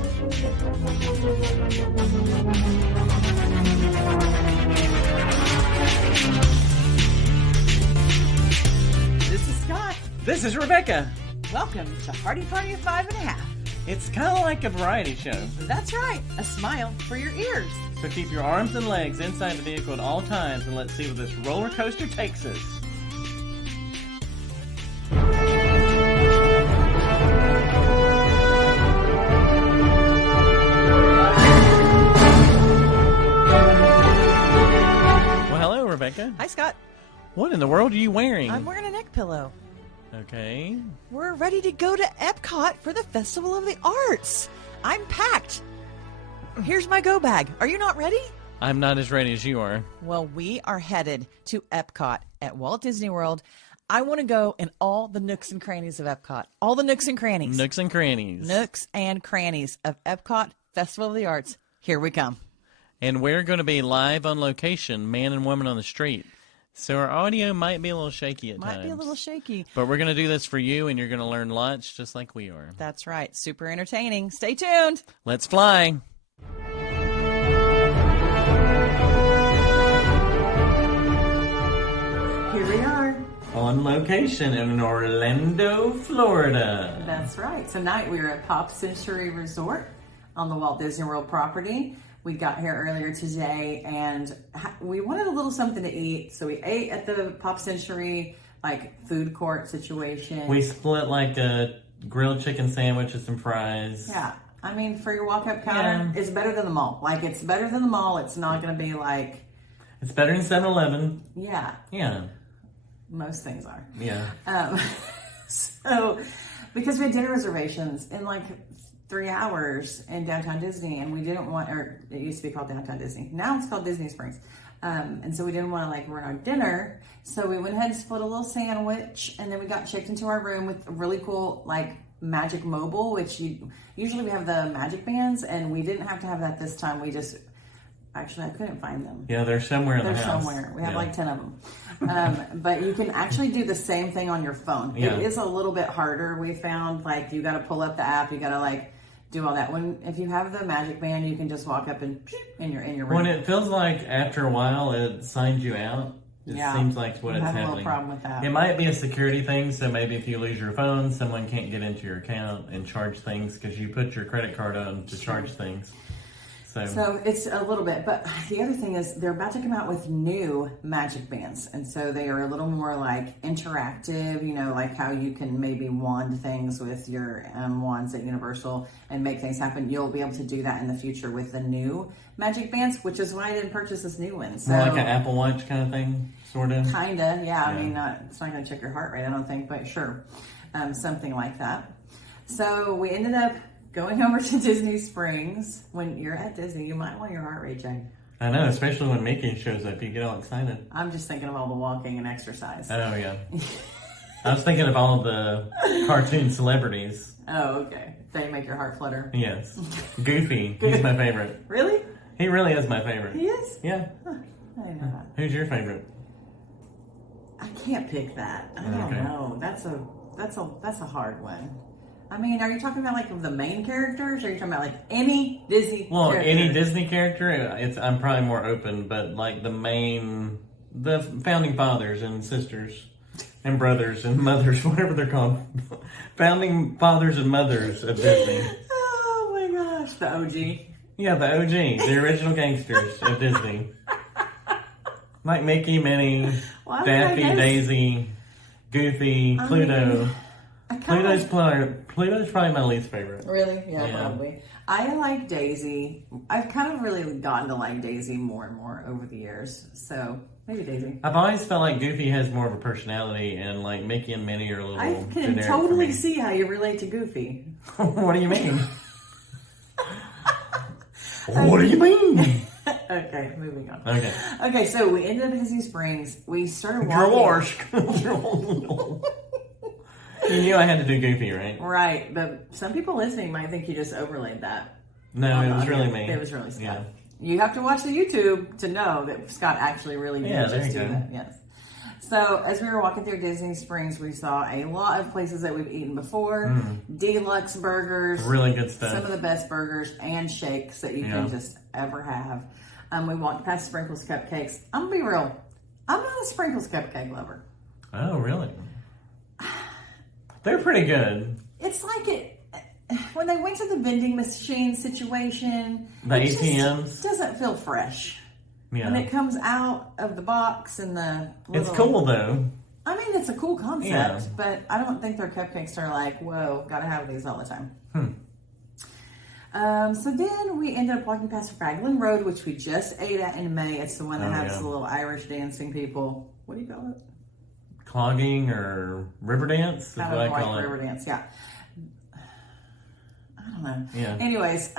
This is Scott. This is Rebecca. Welcome to Hardy Party of 5.5. It's kind of like a variety show. That's right, a smile for your ears. So keep your arms and legs inside the vehicle at all times and let's see where this roller coaster takes us. Well, hello, Rebecca. Hi, Scott. What in the world are you wearing? I'm wearing a neck pillow. Okay. We're ready to go to Epcot for the Festival of the Arts. I'm packed. Here's my go bag. Are you not ready? I'm not as ready as you are. Well, we are headed to Epcot at Walt Disney World. I want to go in all the nooks and crannies of Epcot. All the nooks and crannies. Nooks and crannies. Nooks and crannies of Epcot Festival of the Arts. Here we come. And we're going to be live on location, man and woman on the street. So our audio might be a little shaky at times. Might be a little shaky. But we're going to do this for you, and you're going to learn lots just like we are. That's right. Super entertaining. Stay tuned. Let's fly. Here we are. On location in Orlando, Florida. That's right. Tonight we are at Pop Century Resort on the Walt Disney World property. We got here earlier today and we wanted a little something to eat. So we ate at the Pop Century like food court situation. We split like a grilled chicken sandwich and some fries. Yeah. I mean, for your walk-up counter, it's better than the mall. Like, it's better than the mall. It's not going to be like... It's better than 7-Eleven. Yeah. Yeah. Most things are. Yeah. So, because we had dinner reservations in like 3 hours in downtown Disney, and we didn't want, or it used to be called downtown Disney. Now it's called Disney Springs. And so we didn't want to like run our dinner. So we went ahead and split a little sandwich, and then we got checked into our room with a really cool like Magic Mobile, which usually we have the Magic Bands, and we didn't have to have that this time. We just, actually I couldn't find them. Yeah, they're somewhere in the house. They're somewhere. We have like 10 of them. But you can actually do the same thing on your phone. Yeah. It is a little bit harder. We found like you got to pull up the app. You got to like do all that. If you have the Magic Band, you can just walk up and in your room. When it feels like after a while it signs you out. It seems like what it's happening. I have a little problem with that. It might be a security thing, so maybe if you lose your phone, someone can't get into your account and charge things because you put your credit card on to charge things. So it's a little bit, but the other thing is they're about to come out with new Magic Bands, and so they are a little more like interactive, you know, like how you can maybe wand things with your wands at Universal and make things happen. You'll be able to do that in the future with the new Magic Bands, which is why I didn't purchase this new one. So more like an Apple Watch kind of thing, sort of? Kinda, yeah. I mean, it's not going to check your heart rate, I don't think, but sure. Something like that. So we ended up going over to Disney Springs. When you're at Disney, you might want your heart rate checked. I know, especially when Mickey shows up, you get all excited. I'm just thinking of all the walking and exercise. Oh, yeah. I was thinking of all of the cartoon celebrities. Oh, okay. They make your heart flutter. Yes. Goofy. He's my favorite. Really? He really is my favorite. He is? Yeah. Huh. I didn't know that. Who's your favorite? I can't pick that. I don't know. That's a hard one. I mean, are you talking about like the main characters, or are you talking about like any Disney character? Any Disney character, I'm probably more open, but like the founding fathers and sisters and brothers and mothers, whatever they're called. Founding fathers and mothers of Disney. Oh my gosh, the OG. Yeah, the OG, the original gangsters of Disney. Like Mickey, Minnie, Daffy, Daisy, Goofy, Pluto. Pluto's probably my least favorite. Really? Yeah, probably. I like Daisy. I've kind of really gotten to like Daisy more and more over the years. So maybe Daisy. I've always felt like Goofy has more of a personality, and like Mickey and Minnie are a little I can generic totally see how you relate to Goofy. What do you mean? What do you mean? Okay, moving on. Okay, so we ended up at Disney Springs. We started walking. You knew I had to do Goofy, right? Right, but some people listening might think you just overlaid that. No, it was really me. It was really Scott. Yeah. You have to watch the YouTube to know that Scott actually really did just do that. Yes. So as we were walking through Disney Springs, we saw a lot of places that we've eaten before. Deluxe burgers. Really good stuff. Some of the best burgers and shakes that you can just ever have. We walked past Sprinkles Cupcakes. I'm going to be real. I'm not a Sprinkles Cupcake lover. Oh, really? They're pretty good. It's like when they went to the vending machine situation, the ATMs just doesn't feel fresh. Yeah. When it comes out of the box and the little, it's cool though. I mean, it's a cool concept, but I don't think their cupcakes are like, whoa, gotta have these all the time. So then we ended up walking past Raglan Road, which we just ate at in May. It's the one that has the little Irish dancing people. What do you call it? Clogging or river dance is Kind what of I call like it. river dance, yeah. I don't know. Yeah. Anyways,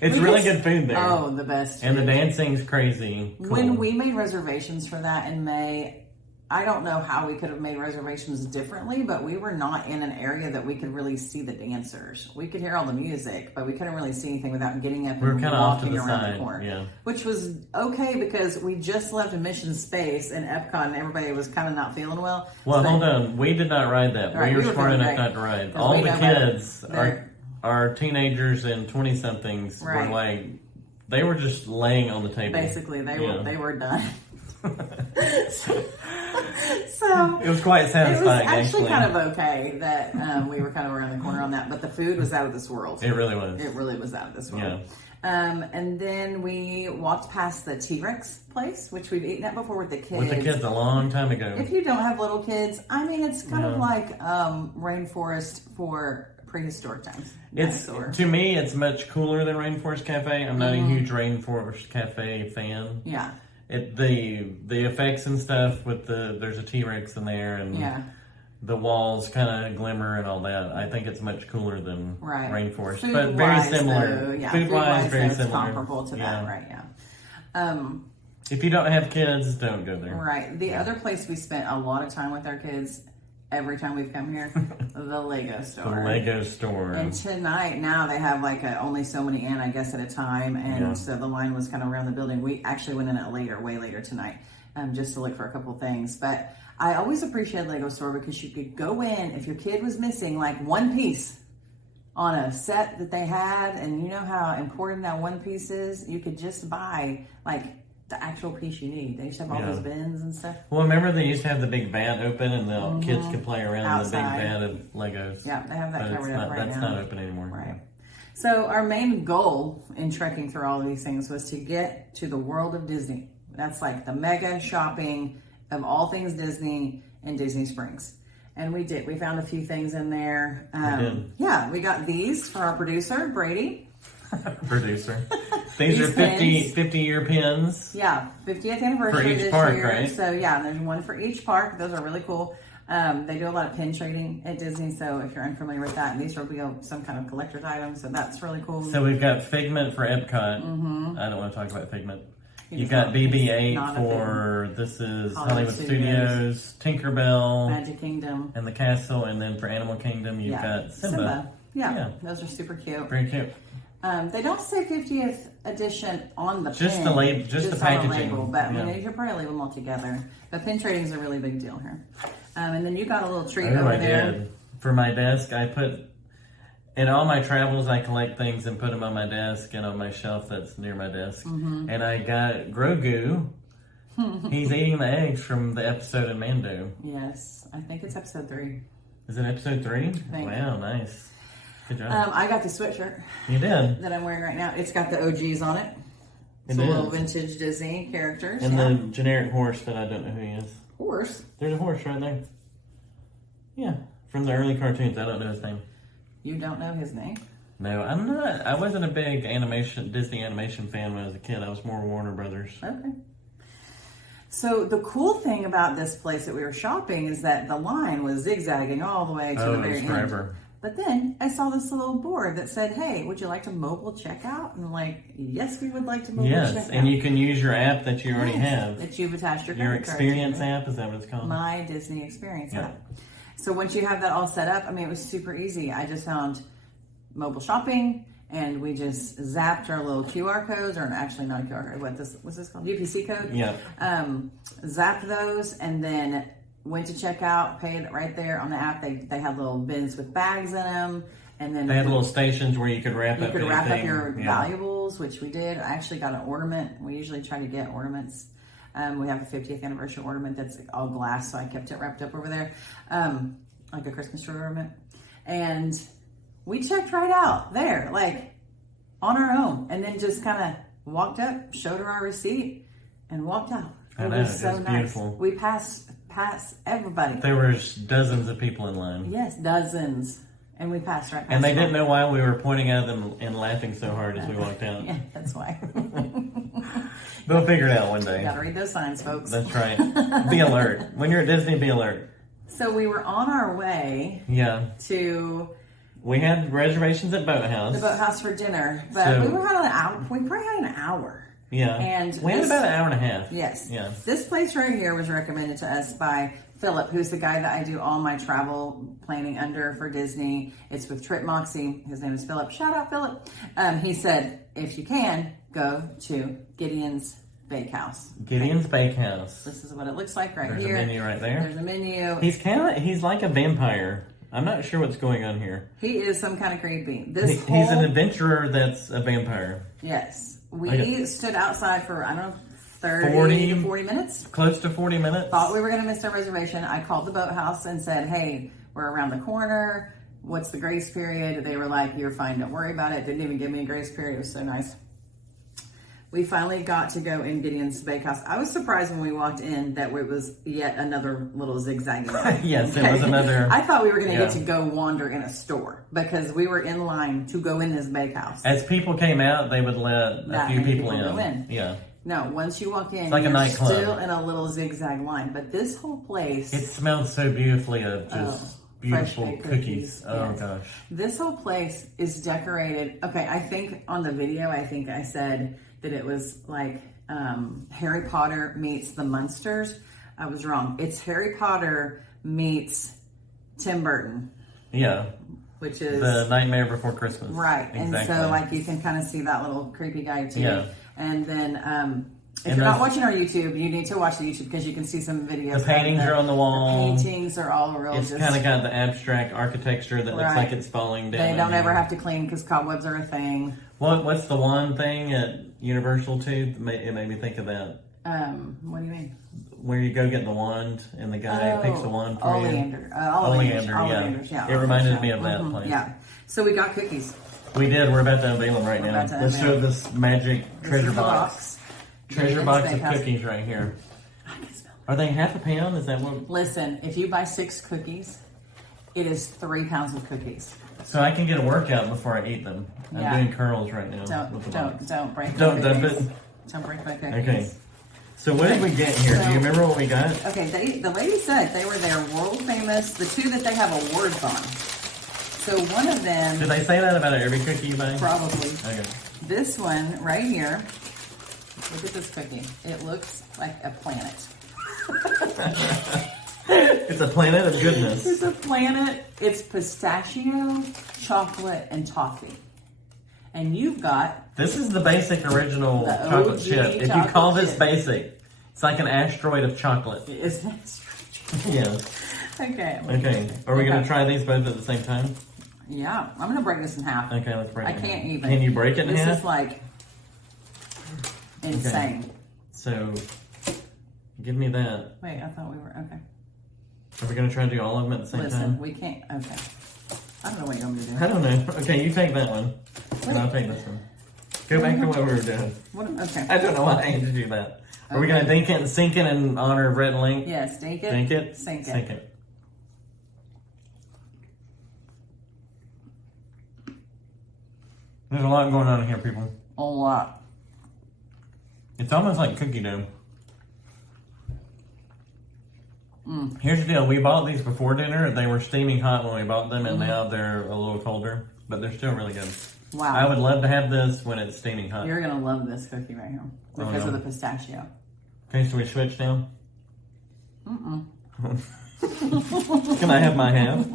it's really good food there. Oh, the best. And the dancing's crazy. Cool. When we made reservations for that in May, I don't know how we could have made reservations differently, but we were not in an area that we could really see the dancers. We could hear all the music, but we couldn't really see anything without getting up and walking around the corner. Which was okay because we just left Mission Space in Epcot and everybody was kind of not feeling well. Well, hold on. We did not ride that. Right, we were smart enough not to ride. All the kids, our teenagers and 20-somethings were like, they were just laying on the table. Basically, they were done. So it was quite satisfying. It was actually kind of okay that we were kind of around the corner on that, but the food was out of this world. It really was. It really was out of this world. And then we walked past the T-Rex place, which we've eaten at before with the kids. With the kids a long time ago. If you don't have little kids, I mean, it's kind of like rainforest for prehistoric times. To me, it's much cooler than Rainforest Cafe. I'm not a huge Rainforest Cafe fan. Yeah. The effects and stuff with there's a T-Rex in there and the walls kind of glimmer and all that. I think it's much cooler than Rainforest, Food but very wise, similar. Though, Food-wise, very similar. Comparable to that, right? Yeah. If you don't have kids, don't go there. Right. The other place we spent a lot of time with our kids. Every time we've come here, the Lego store. The Lego store. And tonight, now they have like only so many in, I guess, at a time. And so the line was kind of around the building. We actually went in it way later tonight, just to look for a couple things. But I always appreciate Lego store because you could go in if your kid was missing like one piece on a set that they had. And you know how important that one piece is? You could just buy like the actual piece you need. They used to have all those bins and stuff. Well, remember they used to have the big vat open and the kids could play around outside. The big vat of Legos. Yeah, they have that covered up right now. That's not open anymore. Right. So our main goal in trekking through all of these things was to get to the world of Disney. That's like the mega shopping of all things Disney in Disney Springs. And we did. We found a few things in there. We did. Yeah, we got these for our producer, Brady. Producer. These are 50-year pins. Yeah, 50th anniversary for each this park, year. right? So yeah, there's one for each park. Those are really cool. They do a lot of pin trading at Disney, so if you're unfamiliar with that, these will be some kind of collector's item, so that's really cool. So we've got Figment for Epcot. I don't want to talk about Figment. You've got BB-8 for, this is Hollywood Studios, Tinkerbell, Magic Kingdom, and the castle, and then for Animal Kingdom, you've got Simba. Yeah, those are super cute. Very cute. They don't say 50th edition on the just pin. The label, just the packaging. On the label, but you could probably leave them all together. But pin trading is a really big deal here. And then you got a little treat over there. Did. For my desk, I put, in all my travels, I collect things and put them on my desk and on my shelf that's near my desk. And I got Grogu. He's eating the eggs from the episode in Mando. Yes, I think it's episode 3. Is it episode 3? Wow, nice. Good job. I got the sweatshirt. You did. That I'm wearing right now. It's got the OGs on it. It's a little vintage Disney characters. And the generic horse that I don't know who he is. Horse? There's a horse right there. Yeah, from the early cartoons. I don't know his name. You don't know his name? No, I'm not. I wasn't a big Disney animation fan when I was a kid. I was more Warner Brothers. Okay. So the cool thing about this place that we were shopping is that the line was zigzagging all the way to the very end. Forever. But then I saw this little board that said, hey, would you like to mobile checkout? And I'm like, yes, we would like to mobile checkout. Yes, and you can use your app that you already have. That you've attached your credit card Experience to. app, is that what it's called? My Disney Experience app. So once you have that all set up, I mean, it was super easy. I just found mobile shopping, and we just zapped our little QR codes, or actually not a QR code, what's this called? UPC code? Yeah. Zapped those, and then went to check out, paid right there on the app. They had little bins with bags in them. And then they had little stations where you could wrap up your valuables, which we did. I actually got an ornament. We usually try to get ornaments. We have a 50th anniversary ornament that's all glass, so I kept it wrapped up over there, like a Christmas tree ornament. And we checked right out there, like on our own, and then just kind of walked up, showed her our receipt, and walked out. It was so nice. Beautiful. We passed everybody. There were dozens of people in line. Yes, dozens. And we passed right past and they didn't know why we were pointing at them and laughing so hard as we walked out. Yeah, that's why. They'll figure it out one day. You gotta read those signs, folks. That's right. Be alert. When you're at Disney, be alert. So we were on our way to... We had reservations at Boathouse. The Boathouse for dinner. But we probably had an hour. Yeah. And we had about an hour and a half. Yes. Yeah. This place right here was recommended to us by Philip, who's the guy that I do all my travel planning under for Disney. It's with Trip Moxie. His name is Philip. Shout out, Philip. He said, if you can, go to Gideon's Bakehouse. Gideon's Bakehouse. This is what it looks like right here. There's a menu right there. There's a menu. He's like a vampire. I'm not sure what's going on here. He is some kind of creepy. He's an adventurer that's a vampire. Yes. We stood outside for, 30 to 40 minutes. Close to 40 minutes. Thought we were going to miss our reservation. I called the Boathouse and said, hey, we're around the corner. What's the grace period? They were like, you're fine. Don't worry about it. Didn't even give me a grace period. It was so nice. We finally got to go in Gideon's Bakehouse. I was surprised when we walked in that it was yet another little zigzag line. Yes, it was another. I thought we were going to get to go wander in a store because we were in line to go in this bakehouse. As people came out, they would let a few people in. Yeah. No, once you walk in, it's like you're a nightclub. Still in a little zigzag line. But this whole place... It smells so beautifully of just beautiful cookies. Oh, yes. gosh. This whole place is decorated... Okay, I think on the video, I said that it was like Harry Potter meets the Munsters. I was wrong. It's Harry Potter meets Tim Burton. Yeah. Which is... The Nightmare Before Christmas. Right. Exactly. And so, like, you can kind of see that little creepy guy, too. Yeah. And then, if you're not watching our YouTube, you need to watch the YouTube because you can see some videos. The paintings are on the wall. The paintings are all real. It's kind of got the abstract architecture that looks like it's falling down. They don't ever have to clean because cobwebs are a thing. What's the wand thing at Universal too? It made me think of that. What do you mean? Where you go get the wand and the guy picks the wand for Oleander. you. Oleander, yeah. It reminded me of that place. Yeah. So we got cookies. We did. We're about to unveil them right now. Let's show this magic treasure box. Treasure box of cookies right here. I can smell it. Are they half a pound? Is that what? Listen, if you buy 6 cookies, it is 3 pounds of cookies. So I can get a workout before I eat them. I'm doing curls right now. Don't break. Don't dump it. Don't break my cookies. Okay. So what did we get here? Do you remember what we got? Okay, the lady said they were their world famous, the 2 that they have awards on. So one of them... Did they say that about every cookie you buy? Probably. Okay. This one right here, look at this cookie. It looks like a planet. It's a planet of goodness. It's a planet. It's pistachio, chocolate, and toffee. And you've got... This is the basic original chocolate chip. If you call this basic, it's like an asteroid of chocolate. It is an asteroid. Yeah. Okay. Are we going to try these both at the same time? Yeah. I'm going to break this in half. Okay, let's break it in half. I can't even. Can you break it in half? This is like insane. Okay. So, give me that. Wait, I thought we were... Okay. Are we going to try to do all of them at the same time? Listen, we can't... Okay. I don't know what you want me to do. I don't know. Okay, you take that one. And I'll take this one. Go back to what we were doing. Okay. I don't know why I had to do that. Are we going to dink it and sink it in honor of Red and Link? Yes, dink it. Dink it? Sink it. Sink it. There's a lot going on here, people. A lot. It's almost like cookie dough. Here's the deal. We bought these before dinner. They were steaming hot when we bought them, and now they're a little colder. But they're still really good. Wow. I would love to have this when it's steaming hot. You're going to love this cookie right here because of the pistachio. Okay, so we switch now? Can I have my half?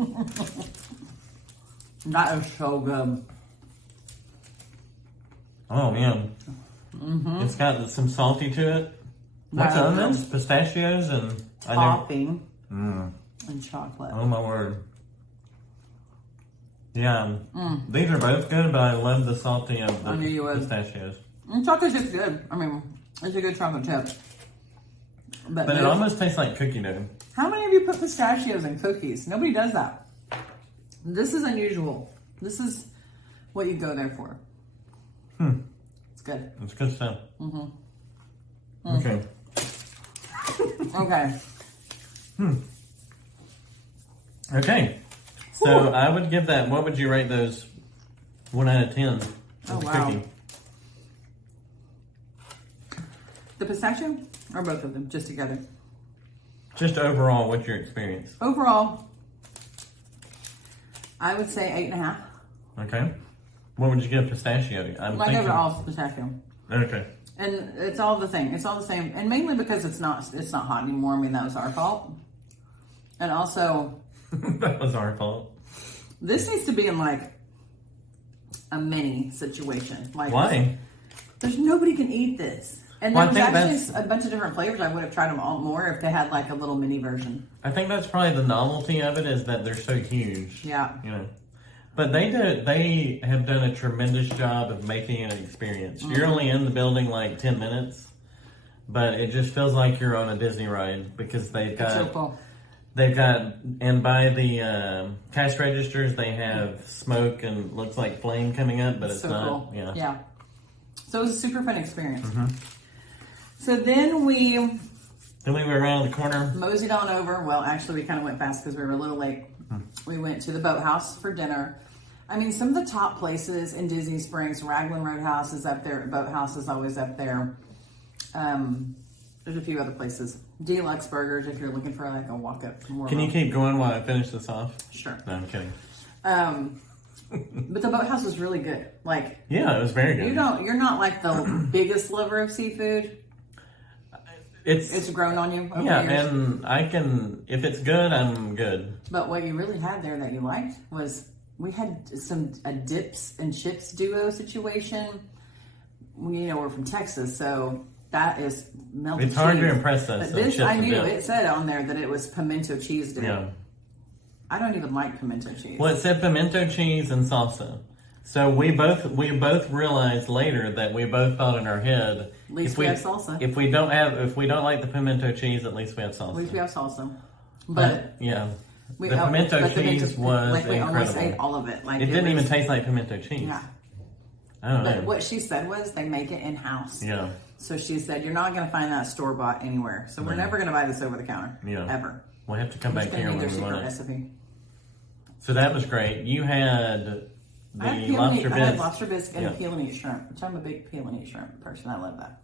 That is so good. Oh, man. It's got some salty to it. What's on this? Pistachios and... Topping. And chocolate. Oh, my word. Yeah. These are both good, but I love the salty of the pistachios. And chocolate's just good. I mean, it's a good chocolate chip. But it almost tastes like cookie dough. How many of you put pistachios in cookies? Nobody does that. This is unusual. This is what you go there for. It's good. It's good stuff. Okay. Okay. Okay. So I would give that, what would you rate those 1 out of 10? Oh, wow. Cookie? The pistachio or both of them just together? Just overall, what's your experience? Overall, I would say 8.5. Okay. What would you give pistachio? I give it all pistachio. Okay. And it's all the thing. It's all the same. And mainly because it's not hot anymore. I mean, that was our fault. And also... that was our fault. This needs to be in like a mini situation. Like, why? There's nobody can eat this. And there was actually a bunch of different flavors. I would have tried them all more if they had like a little mini version. I think that's probably the novelty of it, is that they're so huge. Yeah. You know. But they have done a tremendous job of making it an experience. You're only in the building like 10 minutes, but it just feels like you're on a Disney ride because they've got... It's so cool. They've got, and by the cash registers, they have smoke and looks like flame coming up, but it's so not. Cool. Yeah. So it was a super fun experience. So then we went around the corner. Moseyed on over. Well, actually, we kind of went fast because we were a little late. We went to the Boathouse for dinner. I mean, some of the top places in Disney Springs, Raglan Roadhouse is up there. Boathouse is always up there. There's a few other places. Deluxe Burgers, if you're looking for like a walk-up. Can you keep going while I finish this off? Sure. No, I'm kidding. But the Boathouse was really good. Like, yeah, it was very good. You're not like the biggest lover of seafood. It's grown on you over years. And I can, if it's good, I'm good. But what you really had there that you liked was we had a dips and chips duo situation. We're from Texas, so that is melted cheese. It's hard to impress us. But this, I knew it said on there that it was pimento cheese duo. Yeah. I don't even like pimento cheese. Well, it said pimento cheese and salsa. So we both realized later that we both thought in our head, at least we have salsa. If we don't like the pimento cheese, at least we have salsa. At least we have salsa. But yeah, the pimento cheese was like we incredible. almost ate all of it. Like it didn't even taste like pimento cheese. Yeah. I don't know. But what she said was they make it in house. Yeah. So she said you're not going to find that store bought anywhere. So we're never going to buy this over the counter. Yeah. Ever. We'll have to come back here when we want it. Recipe. So that was great. You had the lobster bisque. I had lobster bisque and peel and eat shrimp, which I'm a big peel and eat shrimp person. I love that.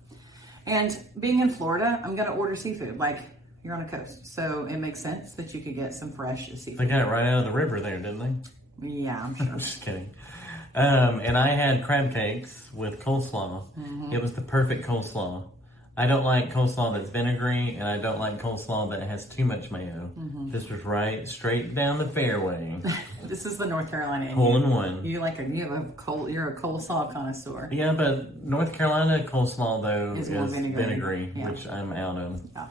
And being in Florida, I'm going to order seafood. Like, you're on a coast. So it makes sense that you could get some fresh seafood. They got it right out of the river there, didn't they? Yeah, I'm sure. I'm just kidding. And I had crab cakes with coleslaw. It was the perfect coleslaw. I don't like coleslaw that's vinegary, and I don't like coleslaw that has too much mayo. This was right straight down the fairway. This is the North Carolina. Hole in one. You're a coleslaw connoisseur. Yeah, but North Carolina coleslaw though is vinegary, yeah. which I'm out of. Yeah.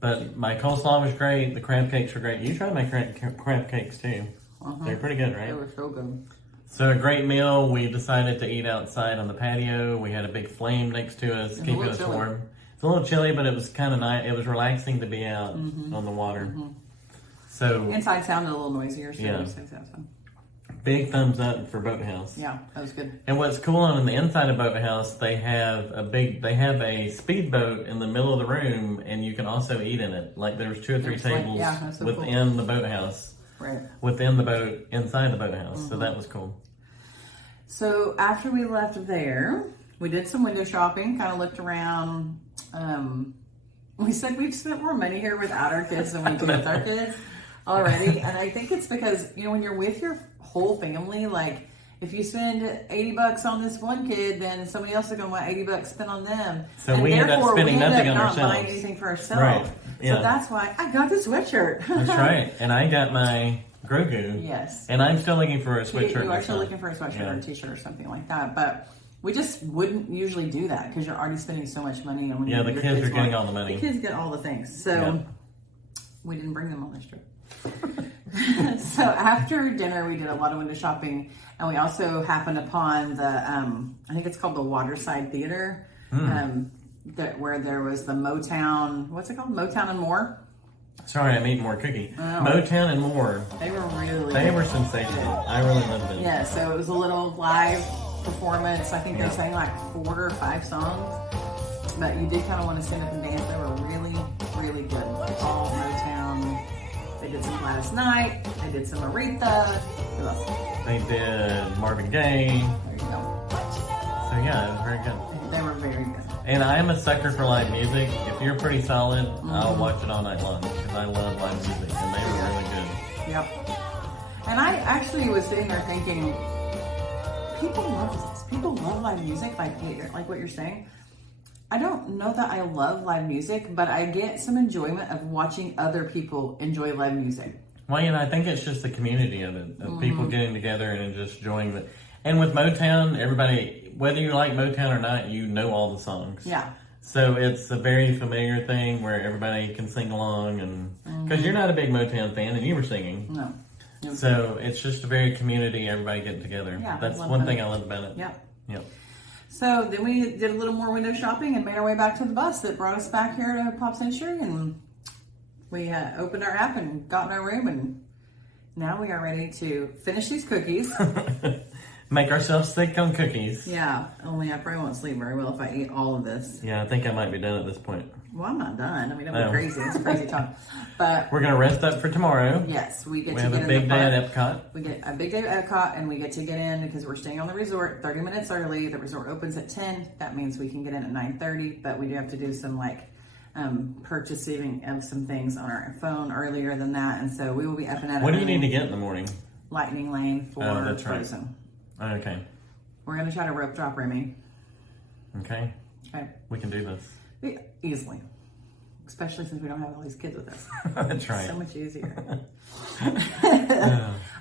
But my coleslaw was great. The crab cakes were great. You tried my crab cakes too. They're pretty good, right? They were so good. So a great meal. We decided to eat outside on the patio. We had a big flame next to us, keeping us warm. It's a little chilly, but it was kind of nice. It was relaxing to be out on the water. So inside sounded a little noisier. So yeah. Fun. Big thumbs up for Boathouse. Yeah, that was good. And what's cool on the inside of Boathouse, they have a speedboat in the middle of the room, and you can also eat in it. Like there's 2 or 3 tables within the boathouse. Right. Within the boat, inside the boathouse. So that was cool. So after we left there, we did some window shopping, kind of looked around. We said we've spent more money here without our kids than we do with our kids already. And I think it's because, when you're with your whole family, like if you spend $80 on this one kid, then somebody else is going to want $80 spent on them. So we end up spending nothing on ourselves. Not buying ourselves. anything for ourselves. Right. Yeah. So that's why I got the sweatshirt. That's right. And I got my Grogu. Yes. And I'm still looking for a sweatshirt. You are still looking for a sweatshirt or a t-shirt or something like that. But we just wouldn't usually do that because you're already spending so much money. And when the kids are getting all the money. The kids get all the things. So we didn't bring them on this trip. So after dinner, we did a lot of window shopping, and we also happened upon the, I think it's called the Waterside Theater, where there was the Motown, what's it called? Motown and More. Sorry, I'm eating more cookie. Motown and More. They were They were sensational. I really loved it. Yeah, so it was a little live performance. I think they sang like 4 or 5 songs, but you did kind of want to stand up and dance. They were really, really good. All Motown. They did some Gladys Knight. They did some Aretha. Who else? They did Marvin Gaye. There you go. So yeah, it was very good. They were very good. And I am a sucker for live music. If you're pretty solid, I'll watch it all night long because I love live music, and they were really good. Yep. And I actually was sitting there thinking, people love this. People love live music, like what you're saying. I don't know that I love live music, but I get some enjoyment of watching other people enjoy live music. Well, I think it's just the community of it, of people getting together and just enjoying it. And with Motown, everybody, whether you like Motown or not, you know all the songs. Yeah. So it's a very familiar thing where everybody can sing along, and because you're not a big Motown fan, and you were singing. No. So it's just a very community, everybody getting together. Yeah, that's one thing I love about it. Yep. Yep. So then we did a little more window shopping and made our way back to the bus that brought us back here to Pop Century, and we opened our app and got in our room, and now we are ready to finish these cookies. Make ourselves thick on cookies. Yeah, only I probably won't sleep very well if I eat all of this. Yeah, I think I might be done at this point. Well, I'm not done. I mean, I'm crazy. It's crazy talk. But we're going to rest up for tomorrow. Yes, we get we to have get a big in the day park. at Epcot. We get a big day at Epcot, and we get to get in because we're staying on the resort 30 minutes early. The resort opens at 10. That means we can get in at 9:30, but we do have to do some purchasing of some things on our phone earlier than that, and so we will be up and at it. What do you need to get in the morning? Lightning Lane for that's Frozen. Right. Okay. We're going to try to rope drop Remy. Okay. Okay. We can do this. Easily. Especially since we don't have all these kids with us. That's right. So much easier.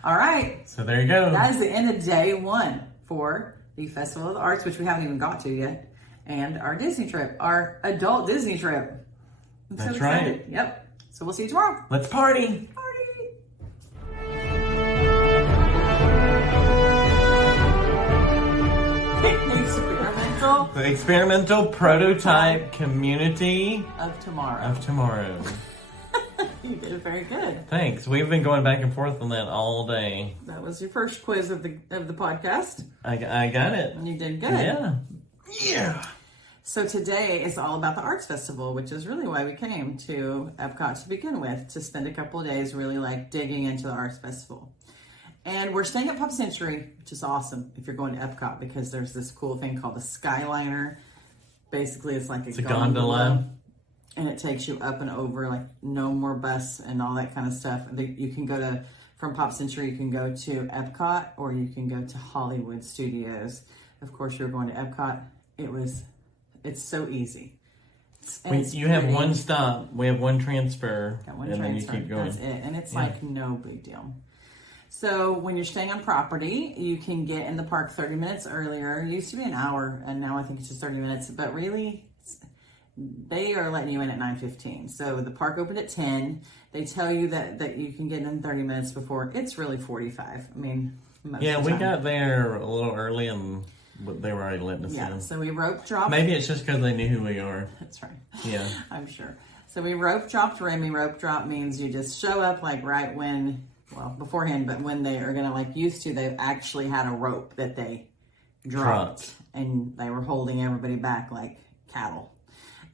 All right. So there you go. That is the end of day 1 for the Festival of the Arts, which we haven't even got to yet, and our Disney trip, our adult Disney trip. I'm That's so excited. right. Yep. So we'll see you tomorrow. Let's party. The experimental prototype community of tomorrow. You did very good. Thanks. We've been going back and forth on that all day. That was your first quiz of the podcast. I got it. And you did good. Yeah. So today is all about the Arts Festival, which is really why we came to Epcot to begin with, to spend a couple of days really digging into the Arts Festival. And we're staying at Pop Century, which is awesome if you're going to Epcot, because there's this cool thing called the Skyliner. Basically, it's like a gondola. And it takes you up and over, like no more bus and all that kind of stuff. You can go from Pop Century, you can go to Epcot, or you can go to Hollywood Studios. Of course, you're going to Epcot. It's so easy. You have one stop. We have one transfer. Then you keep going. That's it. And it's like no big deal. So when you're staying on property, you can get in the park 30 minutes earlier. It used to be an hour, and now I think it's just 30 minutes. But really, they are letting you in at 9:15. So the park opened at 10. They tell you that you can get in 30 minutes before. It's really 45. I mean, most of the time. Got there a little early, and they were already letting us in. Yeah, so we rope dropped. Maybe it's just because they knew who we are. That's right. Yeah. I'm sure. So we rope dropped Remy. Rope drop means you just show up right when... Well, beforehand, but when they are going to used to, they actually had a rope that they dropped, and they were holding everybody back like cattle.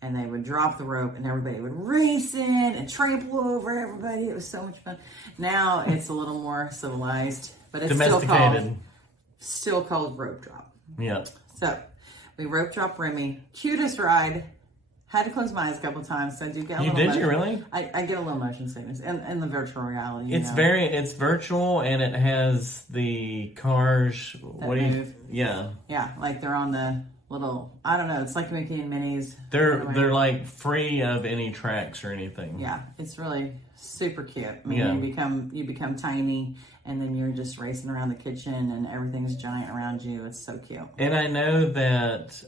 And they would drop the rope, and everybody would race in and trample over everybody. It was so much fun. Now it's a little more civilized, but it's still called rope drop. Yeah. So we rope drop Remy. Cutest ride. Had to close my eyes a couple times, so I do get a little motion. You really? I get a little motion sickness in the virtual reality. It's virtual, and it has the cars. Move. Yeah. Yeah, like they're on the little, I don't know, it's like Mickey and Minnie's. They're like free of any tracks or anything. Yeah, it's really super cute. I mean, you become tiny, and then you're just racing around the kitchen, and everything's giant around you. It's so cute. And I know that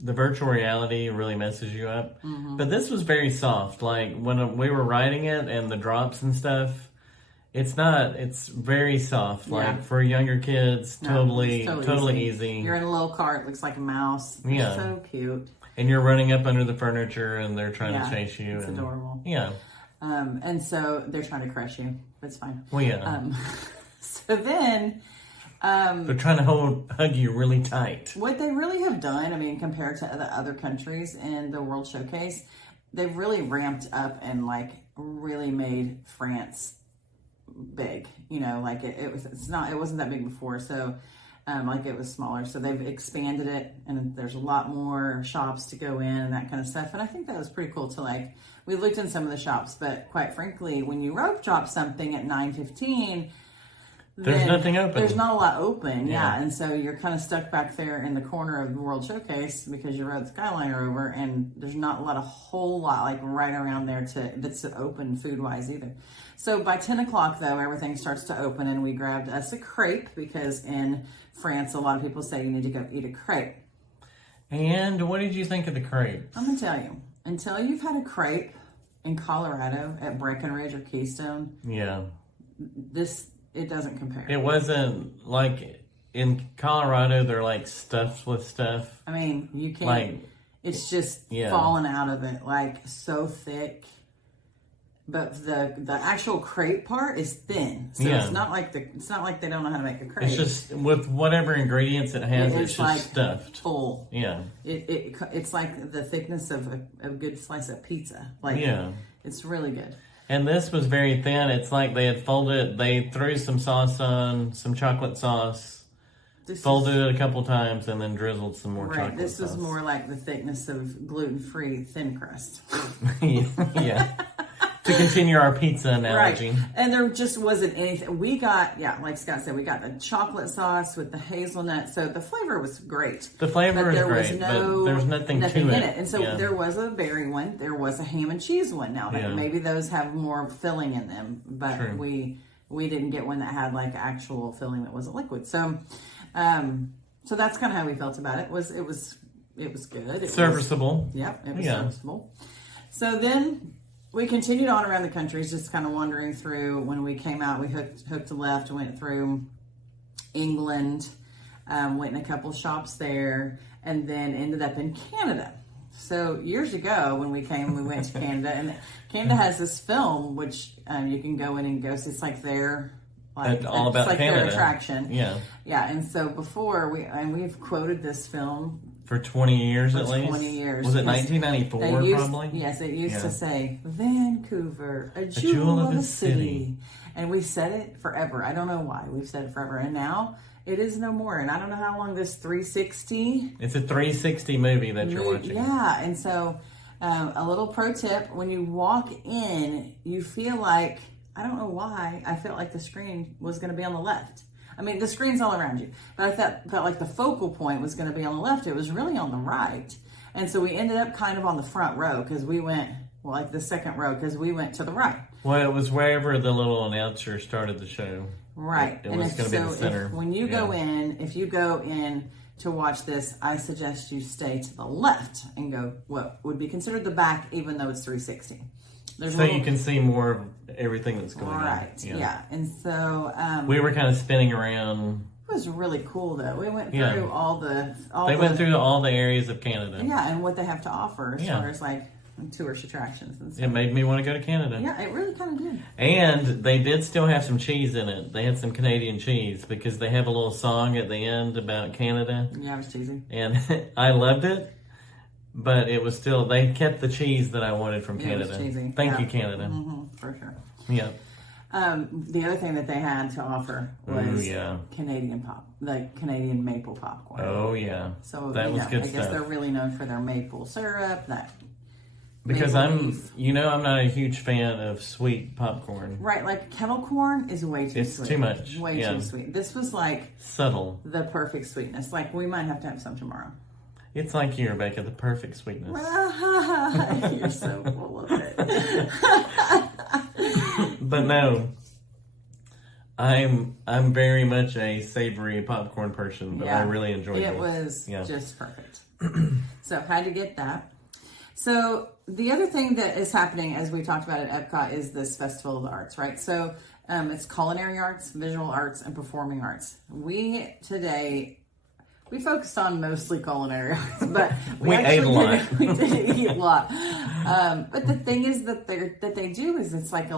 the virtual reality really messes you up, but this was very soft. Like when we were riding it and the drops and stuff, it's very soft. Like for younger kids, totally easy. You're in a little cart, looks like a mouse. It's so cute. And you're running up under the furniture and they're trying to chase you. It's adorable. Yeah. And so they're trying to crush you. It's fine. Well, yeah. So then... they're trying to hug you really tight. What they really have done, I mean, compared to the other countries in the World Showcase, they've really ramped up and like really made France big. You know, like it wasn't that big before, so like it was smaller. So they've expanded it, and there's a lot more shops to go in and that kind of stuff. And I think that was pretty cool to like. We looked in some of the shops, but quite frankly, when you rope drop something at 9:15. There's nothing open. There's not a lot open, yeah. And so you're kind of stuck back there in the corner of the World Showcase because you rode Skyliner over, and there's not a whole lot like right around there that's open food-wise either. So by 10 o'clock, though, everything starts to open, and we grabbed us a crepe because in France, a lot of people say you need to go eat a crepe. And what did you think of the crepe? I'm going to tell you, until you've had a crepe in Colorado at Breckenridge or Keystone, it doesn't compare. It wasn't like in Colorado, they're like stuffed with stuff. I mean, you can't, it's just falling out of it, like so thick. But the actual crepe part is thin. So it's not like they don't know how to make a crepe. It's just with whatever ingredients it has, it's just like stuffed. Full. Yeah. It's like the thickness of a good slice of pizza. Like it's really good. And this was very thin. It's like they had folded, they threw some sauce on, some chocolate sauce, folded it a couple times, and then drizzled some more chocolate sauce. This was more like the thickness of gluten-free thin crust. Yeah. To continue our pizza analogy. Right. And there just wasn't anything. We got, like Scott said, we got the chocolate sauce with the hazelnut. So the flavor was great. The flavor was great, but there's nothing to in it. And so there was a berry one. There was a ham and cheese one. Now, maybe those have more filling in them. But we didn't get one that had like actual filling that wasn't liquid. So so that's kind of how we felt about it. It was good. Serviceable. It was serviceable. So then... we continued on around the country, just kind of wandering through. When we came out, we hooked a left, went through England, went in a couple shops there, and then ended up in Canada. So years ago, when we came, we went to Canada, and Canada has this film which you can go in and go see. It's like their all about Canada. Their attraction. Yeah. And so before we've quoted this film. For 20 years at least? 20 years. Was it 1994 probably? Yes, it used to say, Vancouver, a jewel of a city. And we said it forever. I don't know why. We've said it forever. And now it is no more. And I don't know how long this 360... It's a 360 movie that you're watching. Yeah. And so a little pro tip, when you walk in, you feel like, I don't know why, I felt like the screen was going to be on the left. I mean, the screen's all around you, but I felt like the focal point was going to be on the left. It was really on the right. And so we ended up kind of on the front row because we went, like the second row, because we went to the right. Well, it was wherever the little announcer started the show. Right. It was going to be the center. When you go in, if you go in to watch this, I suggest you stay to the left and go what would be considered the back, even though it's 360. You can see more of everything that's going on. Right, yeah. And so... we were kind of spinning around. It was really cool, though. We went through went through all the areas of Canada. Yeah, and what they have to offer as far as, like, tourist attractions and stuff. It made me want to go to Canada. Yeah, it really kind of did. And they did still have some cheese in it. They had some Canadian cheese because they have a little song at the end about Canada. Yeah, it was cheesy. And I loved it. But it was still, they kept the cheese that I wanted from Canada. It was cheesy. Thank you, Canada. Mm-hmm, for sure. Yeah. The other thing that they had to offer was Canadian pop, the Canadian maple popcorn. Oh, yeah. So that was good I stuff. guess they're really known for their maple syrup, that Because I'm not a huge fan of sweet popcorn. Right, like kettle corn is way too sweet. It's too much. Way too sweet. This was like subtle. The perfect sweetness. Like we might have to have some tomorrow. It's like you, Rebecca, the perfect sweetness. You're so full of it. But no, I'm very much a savory popcorn person, but I really enjoyed it. It was just perfect. So had to get that. So the other thing that is happening, as we talked about at Epcot, is this Festival of the Arts, right? So it's culinary arts, visual arts, and performing arts. We focused on mostly culinary arts, but we ate a lot. We did eat a lot. But the thing is that they do is it's like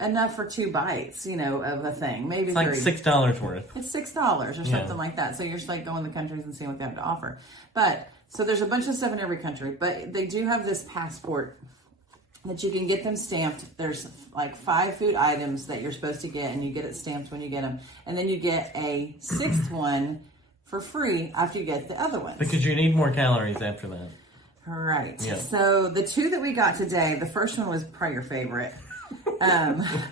enough for 2 bites, of a thing. Maybe it's like $6 worth. It's $6 or something like that. So you're just like going to the countries and seeing what they have to offer. But so there's a bunch of stuff in every country, but they do have this passport that you can get them stamped. There's like 5 food items that you're supposed to get, and you get it stamped when you get them. And then you get a 6th one for free after you get the other ones. Because you need more calories after that. Right. Yeah. So the 2 that we got today, the first one was probably your favorite.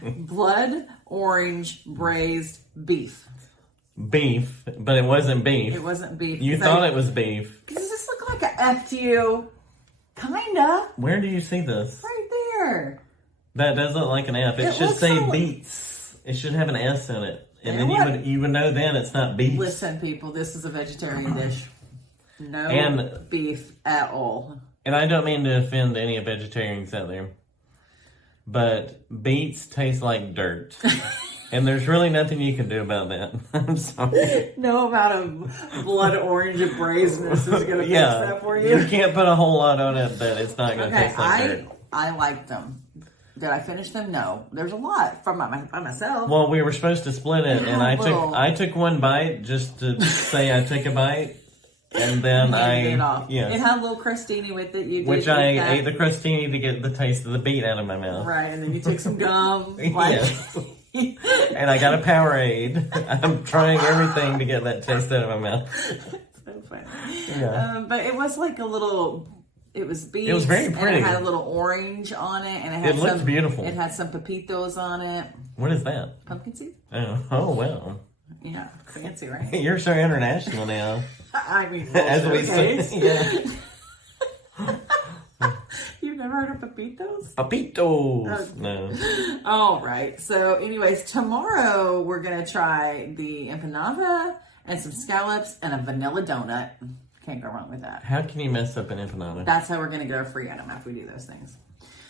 Blood orange braised beef. Beef, but it wasn't beef. It wasn't beef. You thought it was beef. Does this look like a F to you? Kinda. Where do you see this? Right there. That does look like an F. It should say beets. It should have an S in it. And then you would know then it's not beef. Listen, people, this is a vegetarian dish. No beef at all. And I don't mean to offend any vegetarians out there, but beets taste like dirt. And there's really nothing you can do about that. I'm sorry. No amount of blood orange and braisedness is going to fix that for you. You can't put a whole lot on it that it's not going to taste like dirt. I liked them. Did I finish them? No. There's a lot by myself. Well, we were supposed to split it, and I took one bite just to say I took a bite. And then it had a little crostini with it. You did which I ate the crostini to get the taste of the beet out of my mouth. Right, and then you took some gum. And I got a Powerade. I'm trying everything to get that taste out of my mouth. So funny. Yeah. But it was like it was beets. It was very pretty. And it had a little orange on it. And it looked beautiful. It had some pepitos on it. What is that? Pumpkin seeds. Oh, well. Yeah, fancy, right? You're so international now. I mean, as we say. Yeah. You've never heard of pepitos? Pepitos. No. All right. So, anyways, tomorrow we're gonna try the empanada and some scallops and a vanilla donut. Can't go wrong with that. How can you mess up an empanada? That's how we're gonna get our free item after we do those things.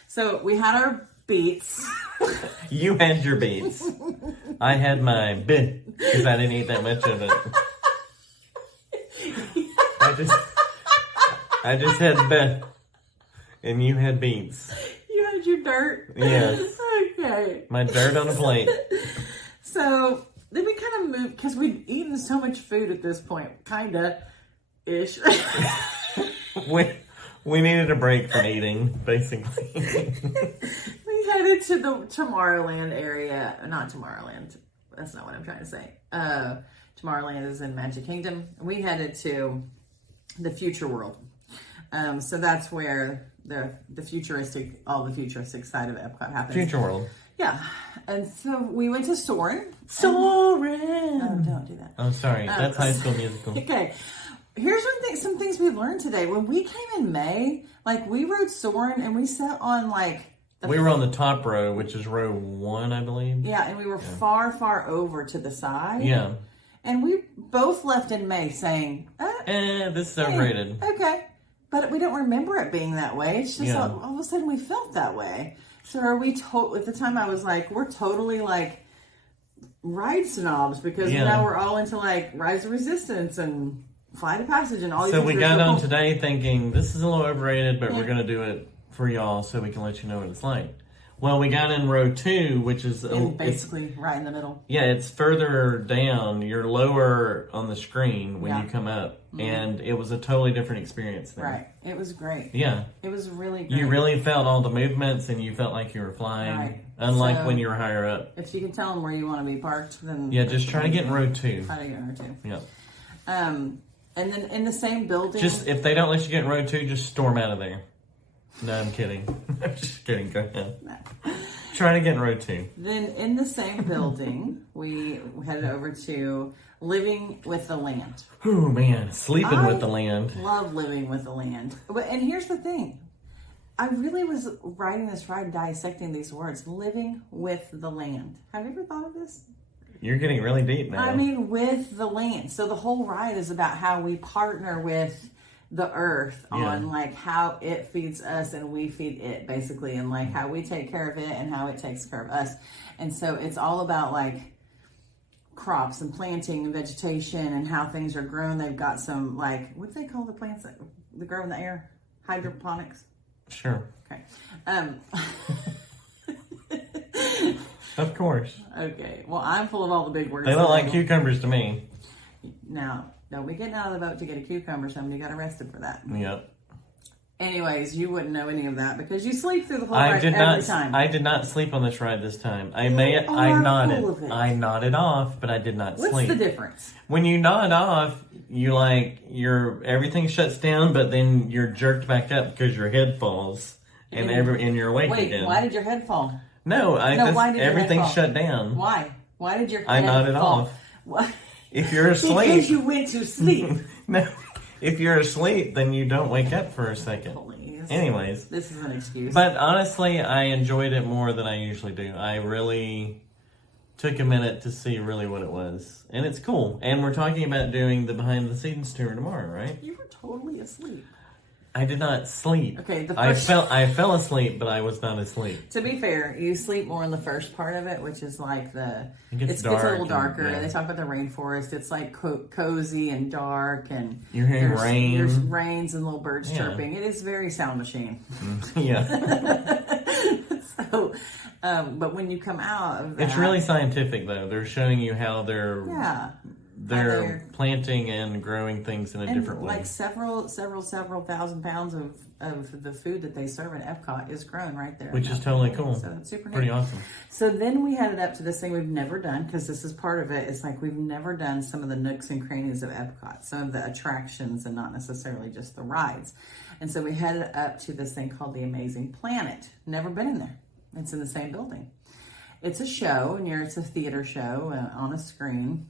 So we had our beets. You had your beets. I had my bit because I didn't eat that much of it. I just had bit, and you had beets. You had your dirt. Yes. Okay. My dirt on a plate. So then we kind of moved because we'd eaten so much food at this point, kinda ish. We needed a break from eating, basically. We headed to the Tomorrowland area. Not Tomorrowland. That's not what I'm trying to say. Tomorrowland is in Magic Kingdom. We headed to the Future World. So that's where the futuristic side of Epcot happens. Future World. Yeah. And so we went to Soarin'. Soarin'! Oh, don't do that. Oh, sorry. That's High School Musical. Okay. Here's some things we learned today. When we came in May, like we rode Soarin' and we sat on like... We were on the top row, which is row 1, I believe. Yeah, and we were far, far over to the side. Yeah. And we both left in May saying... this is overrated. Okay. But we don't remember it being that way. It's just all of a sudden we felt that way. So are we... At the time I was like, we're totally like ride snobs because now we're all into like Rise of Resistance and Flight of Passage and all these things. So we got on today thinking, this is a little overrated, but we're going to do it for y'all so we can let you know what it's like. Well, we got in row 2, which is... basically right in the middle. Yeah, it's further down. You're lower on the screen when you come up. Mm-hmm. And it was a totally different experience there. Right. It was great. Yeah. It was really great. You really felt all the movements and you felt like you were flying. Right. Unlike when you were higher up. If you can tell them where you want to be parked, then... Yeah, just try to get in row 2. Try to get in row 2. Yeah. And then in the same building... Just, if they don't let you get in row 2, just storm out of there. No, I'm kidding. I'm just kidding. Go ahead. No. Trying to get in row 2. Then in the same building, we headed over to Living with the Land. Oh man, sleeping with the land. Love living with the land. And here's the thing. I really was writing this ride, dissecting these words. Living with the land. Have you ever thought of this? You're getting really deep now. I mean, with the land. So the whole ride is about how we partner with the earth on like how it feeds us and we feed it, basically, and like how we take care of it and how it takes care of us. And so it's all about like crops and planting and vegetation and how things are grown. They've got some, like, what do they call the plants that grow in the air? Hydroponics. Sure. Okay. Of course. Okay. Well, I'm full of all the big words. They look like cucumbers to me. Now, don't be getting out of the boat to get a cucumber. Somebody got arrested for that. Yep. Anyways, you wouldn't know any of that because you sleep through the whole ride every time. I did not sleep on this ride this time. I nodded. I nodded off, but I did not sleep. What's the difference? When you nod off, you everything shuts down, but then you're jerked back up because your head falls and you're awake again. Wait, why did your head fall? No, everything shut down. Why? Why did your head I nodded fall? off. What? If you're asleep. Because you went to sleep. No. If you're asleep, then you don't wake up for a second. Please. Anyways. This is an excuse. But honestly, I enjoyed it more than I usually do. I really took a minute to see really what it was. And it's cool. And we're talking about doing the behind the scenes tour tomorrow, right? You were totally asleep. I did not sleep. Okay, I fell asleep, but I was not asleep. To be fair, you sleep more in the first part of it, which is like it gets a little darker. And they talk about the rainforest. It's like cozy and dark, and you're hearing rain. There's rains and little birds chirping. It is very sound machine. Yeah. So, but when you come out of that, it's really scientific though. They're showing you how they're planting and growing things in a different way. Like several thousand pounds of the food that they serve in Epcot is grown right there. Which is totally cool. So it's super neat. Pretty awesome. So then we headed up to this thing we've never done, because this is part of it. It's like we've never done some of the nooks and crannies of Epcot, some of the attractions and not necessarily just the rides. And so we headed up to this thing called the Amazing Planet. Never been in there. It's in the same building. It's a show, and it's a theater show on a screen.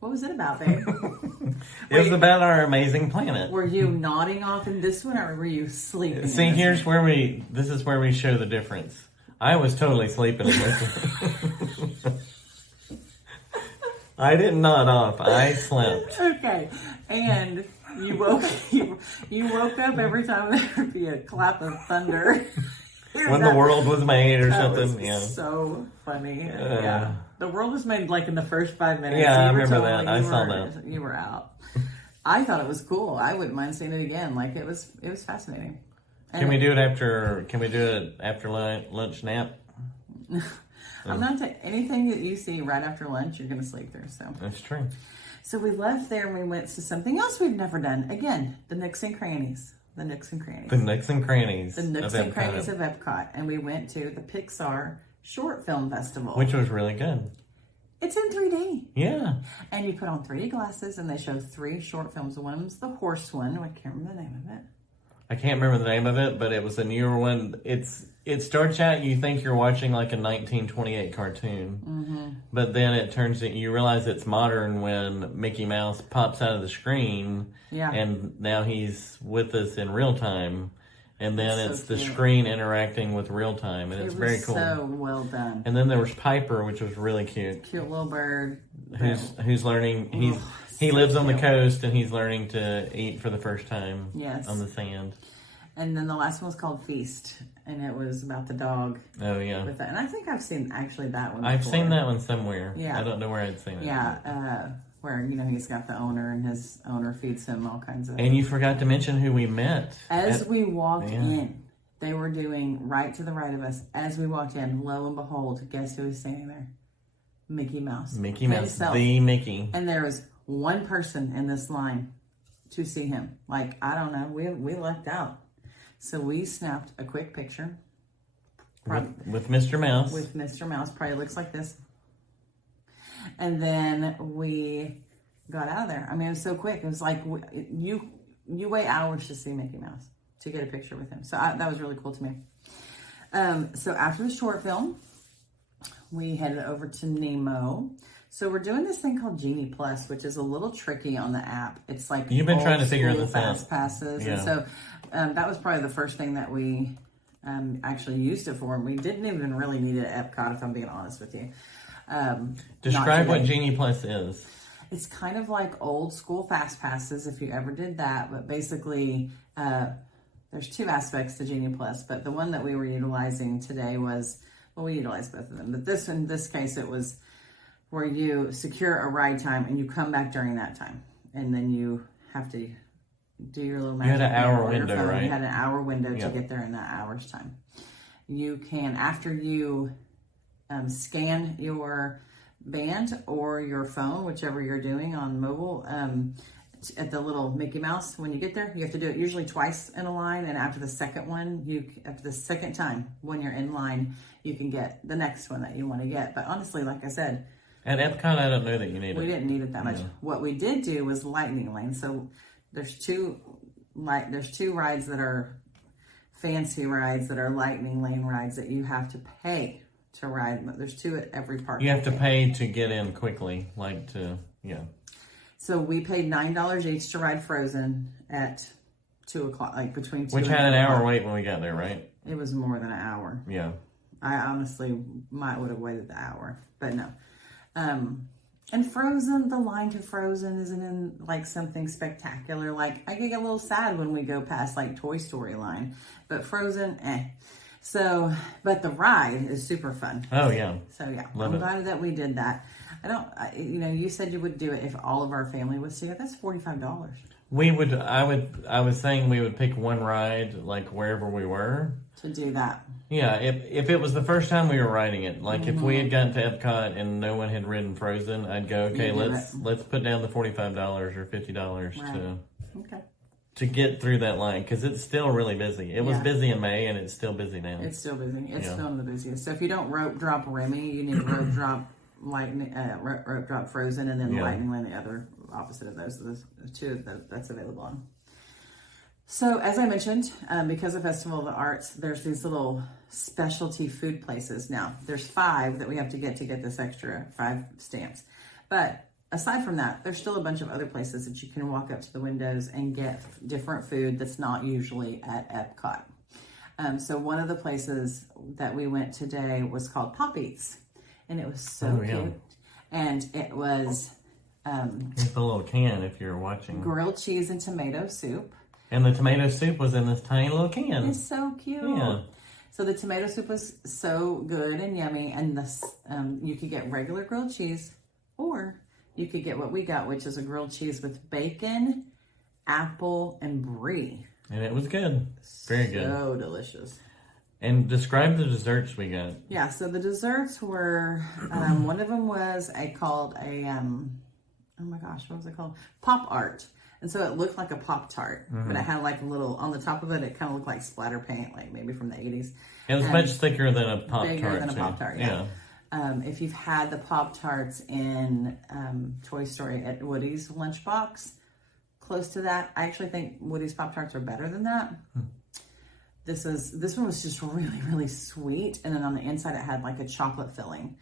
What was it about, babe? It was about our amazing planet. Were you nodding off in this one, or were you sleeping? See, this is where we show the difference. I was totally sleeping in this one. I didn't nod off. I slept. Okay. And you woke up every time there would be a clap of thunder. When the world was made or something. Was so funny. Yeah. The world was made like in the first 5 minutes. Yeah, I remember that. I saw that. You were out. I thought it was cool. I wouldn't mind seeing it again. Like it was fascinating. And Can we do it after lunch nap? I'm not anything that you see right after lunch, you're going to sleep through. So that's true. So we left there and we went to something else we've never done. Again, the nooks and crannies. The nooks and crannies. The nooks and crannies. The nooks and crannies of Epcot. And we went to the Pixar Short Film Festival. Which was really good. It's in 3D. Yeah. And you put on 3D glasses and they show 3 short films. One of them's the horse one. I can't remember the name of it. I can't remember the name of it, but it was a newer one. It starts out, you think you're watching like a 1928 cartoon. Mm-hmm. But then you realize it's modern when Mickey Mouse pops out of the screen. Yeah. And now he's with us in real time. And then it's the screen interacting with real time. And it's very cool. So well done. And then there was Piper, which was really cute. Cute little bird. Who's learning. He lives on the coast and he's learning to eat for the first time on the sand. And then the last one was called Feast, and it was about the dog. Oh, yeah. With that. And I think I've seen actually that one before. I've seen that one somewhere. Yeah. I don't know where I'd seen it. Yeah, where, he's got the owner and his owner feeds him all kinds of... And you forgot to mention who we met. As we walked in, they were doing right to the right of us. As we walked in, lo and behold, guess who was standing there? Mickey Mouse. Mickey Mouse, the Mickey. And there was one person in this line to see him. Like, I don't know, we lucked out. So we snapped a quick picture. With Mr. Mouse. With Mr. Mouse. Probably looks like this. And then we got out of there. I mean, it was so quick. It was like, you wait hours to see Mickey Mouse. to get a picture with him. So that was really cool to me. So after the short film, we headed over to Nemo. So we're doing this thing called Genie Plus, which is a little tricky on the app. It's like you've been trying to figure this out. Fast passes, yeah. And so that was probably the first thing that we actually used it for. And we didn't even really need it at Epcot, if I'm being honest with you. Describe what Genie Plus is. It's kind of like old school fast passes, if you ever did that. But basically, there's two aspects to Genie Plus. But the one that we were utilizing today was, well, we utilized both of them. But in this case, it was where you secure a ride time and you come back during that time. And then you have to do your little magic. You had an hour window, right? You had an hour window to get there in that hour's time. You can, after you scan your band or your phone, whichever you're doing on mobile, at the little Mickey Mouse, when you get there, you have to do it usually twice in a line. And after the second one, after the second time when you're in line, you can get the next one that you want to get. But honestly, like I said, at Epcot, I don't know that you need it. We didn't need it that much. Yeah. What we did do was lightning lane. So there's two rides that are fancy rides that are lightning lane rides that you have to pay to ride. There's two at every park. You have to pay to get in quickly, So we paid $9 each to ride Frozen at 2 o'clock, like between 2 Which and had an 3 hour o'clock. wait when we got there, right? It was more than an hour. Yeah. I honestly would have waited the hour, but no. And Frozen, the line to Frozen isn't in like something spectacular. Like I get a little sad when we go past like Toy Story line, but Frozen, So, but the ride is super fun. Oh yeah. So yeah, Love I'm it. glad that we did that. You said you would do it if all of our family was together. That's $45. We would. I was saying we would pick one ride, like wherever we were, To do that. Yeah, if it was the first time we were riding it, like if we had gotten to Epcot and no one had ridden Frozen, I'd go, okay, let's put down the $45 or $50 to get through that line, because it's still really busy. It was busy in May and it's still busy now. It's still busy. It's still one of the busiest. So if you don't rope drop Remy, you need to rope drop rope drop Frozen, and then Lightning Lane, the other opposite of those. Those two that's available on. So, as I mentioned, because of Festival of the Arts, there's these little specialty food places. Now, there's 5 that we have to get this extra 5 stamps. But aside from that, there's still a bunch of other places that you can walk up to the windows and get different food that's not usually at Epcot. So one of the places that we went today was called Pop Eats. And it was so cute. And it was... it's a little can if you're watching. Grilled cheese and tomato soup. And the tomato soup was in this tiny little can. It's so cute. Yeah. So the tomato soup was so good and yummy. And you could get regular grilled cheese, or you could get what we got, which is a grilled cheese with bacon, apple, and brie. And it was good. Very good. So delicious. And describe the desserts we got. Yeah, so the desserts were, one of them was called a, oh my gosh, what was it called? Pop Art. And so it looked like a Pop-Tart, but it had like a little, on the top of it, it kind of looked like splatter paint, like maybe from the 80s. It was much thicker than a Pop-Tart. Bigger than a Pop-Tart, yeah. If you've had the Pop-Tarts in Toy Story at Woody's lunchbox, close to that, I actually think Woody's Pop-Tarts are better than that. This one was just really, really sweet. And then on the inside, it had like a chocolate filling.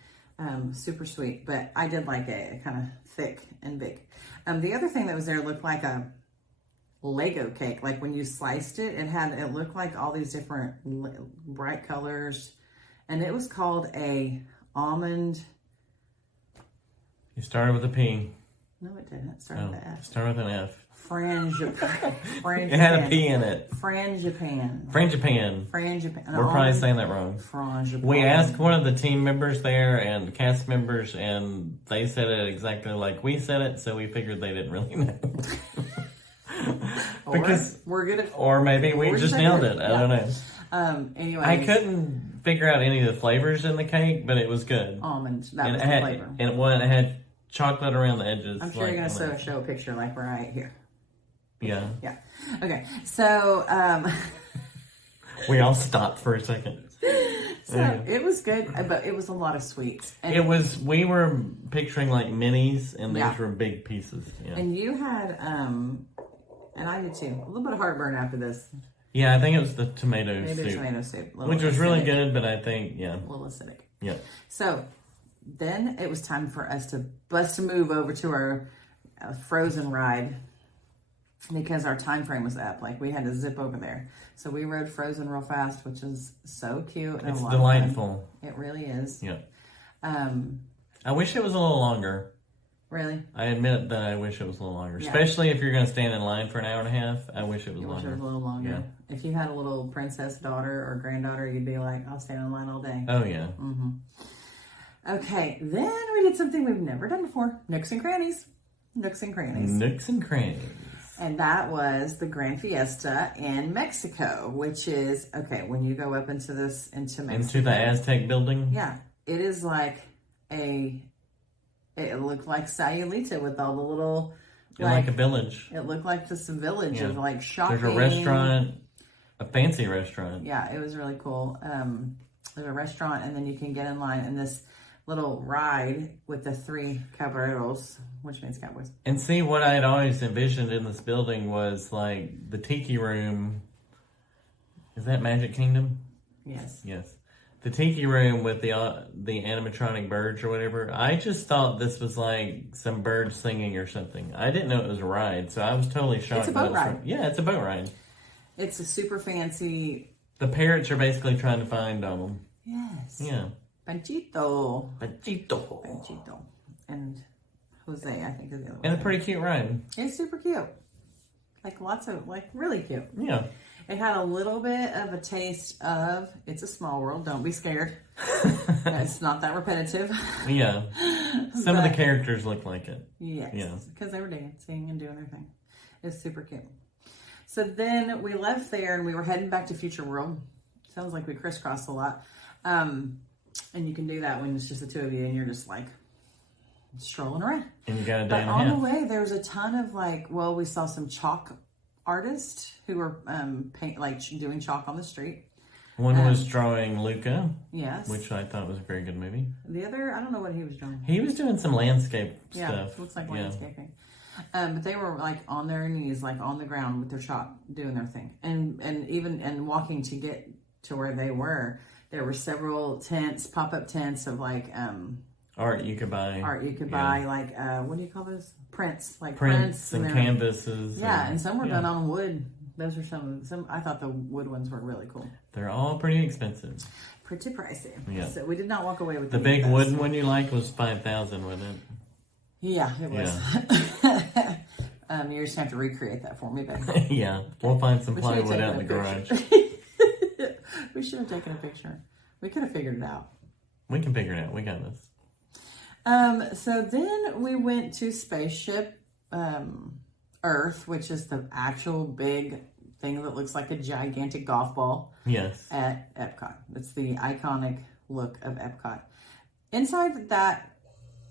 Super sweet, but I did like it kind of thick and big. The other thing that was there looked like a Lego cake. Like when you sliced it, it looked like all these different bright colors, and it was called a almond. You started with a P. No, it didn't. It started with an F. Start with an F. Frangipan. It had a P in it. Frangipan. Frangipan. We're probably saying that wrong. Frangipan. We asked one of the team members there and cast members, and they said it exactly like we said it, so we figured they didn't really know. Because we're good at, or maybe we just nailed it. I don't know. Anyway, I couldn't figure out any of the flavors in the cake, but it was good. Almond. That was the flavor. And it had chocolate around the edges. I'm sure you're gonna show a picture like right here. Yeah. Yeah. Okay. So we all stopped for a second. It was good, but it was a lot of sweets. And we were picturing like minis, and these were big pieces. Yeah. And you had and I did too. A little bit of heartburn after this. Yeah, I think it was the tomato Maybe soup. tomato soup. Which was really good, but I think, yeah. A little acidic. Yeah. So then it was time for us to bust a move over to our Frozen ride because our time frame was up. Like we had to zip over there. So we rode Frozen real fast, which is so cute. And it's delightful. It really is. Yeah. I wish it was a little longer. Really? I admit that I wish it was a little longer. Yeah. Especially if you're going to stand in line for an hour and a half. I wish it was longer. Wish it was a little longer. Yeah. If you had a little princess daughter or granddaughter, you'd be like, I'll stand in line all day. Oh, yeah. Mm-hmm. Okay, then we did something we've never done before. Nooks and Crannies. Nooks and Crannies. Nooks and Crannies. And that was the Grand Fiesta in Mexico, which is, okay, when you go up into Mexico. Into the Aztec building? Yeah. It is like it looked like Sayulita with all the little... like a village. It looked like this village of like shopping. There's a restaurant, a fancy restaurant. Yeah, it was really cool. There's a restaurant and then you can get in line and this little ride with the 3 caballeros, which means cowboys. And see, what I had always envisioned in this building was like the Tiki Room. Is that Magic Kingdom? Yes. Yes. The Tiki Room with the animatronic birds or whatever. I just thought this was like some birds singing or something. I didn't know it was a ride, so I was totally shocked. It's a boat ride. Yeah, it's a boat ride. It's a super fancy... The parrots are basically trying to find Donald. Yes. Yeah. Panchito. Panchito. And Jose, I think, is the other one. And a pretty cute ride. It's super cute. Like really cute. Yeah. It had a little bit of a taste of It's a Small World. Don't be scared. It's not that repetitive. Yeah. Some of the characters look like it. Yes. Yeah. Because they were dancing and doing their thing. It's super cute. So then we left there and we were heading back to Future World. Sounds like we crisscrossed a lot. And you can do that when it's just the two of you and you're just like strolling around. And you got a day But and a on half. the way, there was a ton of we saw some chalk artists who were doing chalk on the street. One was drawing Luca. Yes. Which I thought was a very good movie. The other, I don't know what he was drawing. He was doing some landscape Yeah, stuff. looks like landscaping. But they were like on their knees, like on the ground with their chalk, doing their thing. And walking to get to where they were, there were several tents, pop-up tents of art you could buy. Buy, what do you call those? Prints and canvases. Yeah, and some were done on wood. Those are some. I thought the wood ones were really cool. They're all pretty expensive. Pretty pricey. Yeah. So we did not walk away with the big wooden one you like was $5,000, wasn't it? Yeah, it was. Yeah. You're just gonna have to recreate that for me, babe. Yeah, we'll find some plywood out in the garage. We should have taken a picture. We could have figured it out. We can figure it out. We got this. So then we went to Spaceship Earth, which is the actual big thing that looks like a gigantic golf ball. Yes. At Epcot. It's the iconic look of Epcot. Inside that,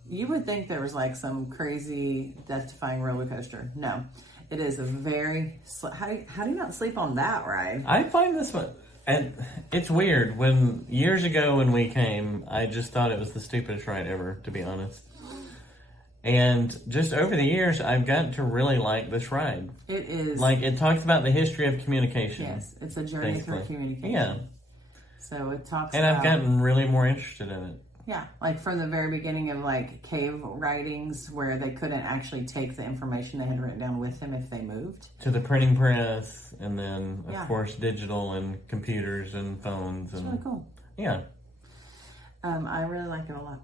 you would think there was like some crazy death-defying roller coaster. No. It is a very... How do you not sleep on that ride? I find this one... And it's weird. Years ago when we came, I just thought it was the stupidest ride ever, to be honest. And just over the years, I've gotten to really like this ride. It is. Like, it talks about the history of communication. Yes, it's a journey through communication. Yeah. So it talks and about... I've gotten really more interested in it. Yeah, like from the very beginning of like cave writings where they couldn't actually take the information they had written down with them if they moved. To the printing press, and then, of course, digital and computers and phones. It's really cool. Yeah. I really like it a lot.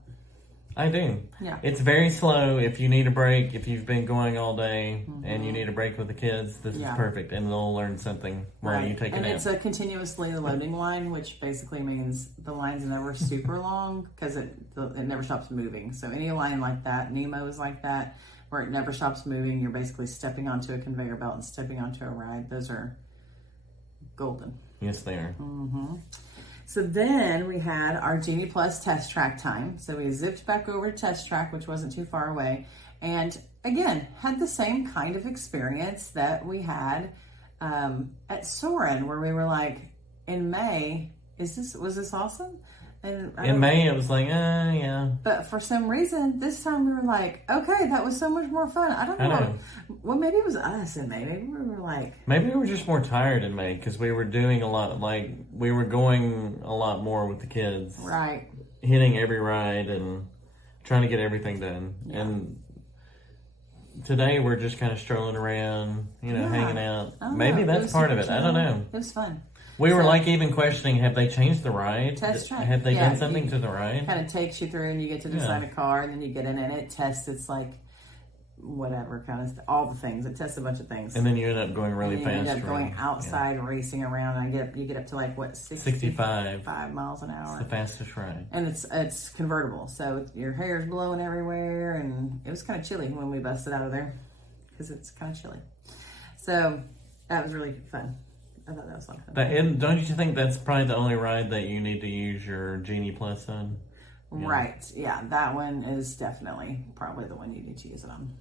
I do. Yeah. It's very slow. If you need a break, if you've been going all day and you need a break with the kids, this is perfect. And they'll learn something while you take a nap. And it's a continuously loading line, which basically means the line's never super long because it never stops moving. So any line like that, Nemo is like that, where it never stops moving. You're basically stepping onto a conveyor belt and stepping onto a ride. Those are golden. Yes, they are. Mm-hmm. So then we had our Genie Plus test track time. So we zipped back over to test track, which wasn't too far away. And again, had the same kind of experience that we had at Soarin', where we were like, in May, was this awesome? And in May, it was like, yeah. But for some reason, this time we were like, okay, that was so much more fun. I don't know. Well, maybe it was us in May. Maybe we were like... Maybe we were just more tired in May because we were doing a lot, like, we were going a lot more with the kids. Right. Hitting every ride and trying to get everything done. Yeah. And today we're just kind of strolling around, hanging out. Maybe that's part of it. I don't know. It was fun. We were like even questioning, have they changed the ride? Test drive. Have they done something to the ride? Kind of takes you through and you get to design a car and then you get in and it tests. It's like whatever kind of all the things. It tests a bunch of things. And then you end up going really fast. You end up going outside racing around. And you get up to like what 65 miles an hour. It's the fastest ride. And it's convertible, so your hair's blowing everywhere. And it was kind of chilly when we busted out of there because it's kind of chilly. So that was really fun. I thought that was like fun. Don't you think that's probably the only ride that you need to use your Genie Plus on? Yeah. Right. Yeah, that one is definitely probably the one you need to use it on.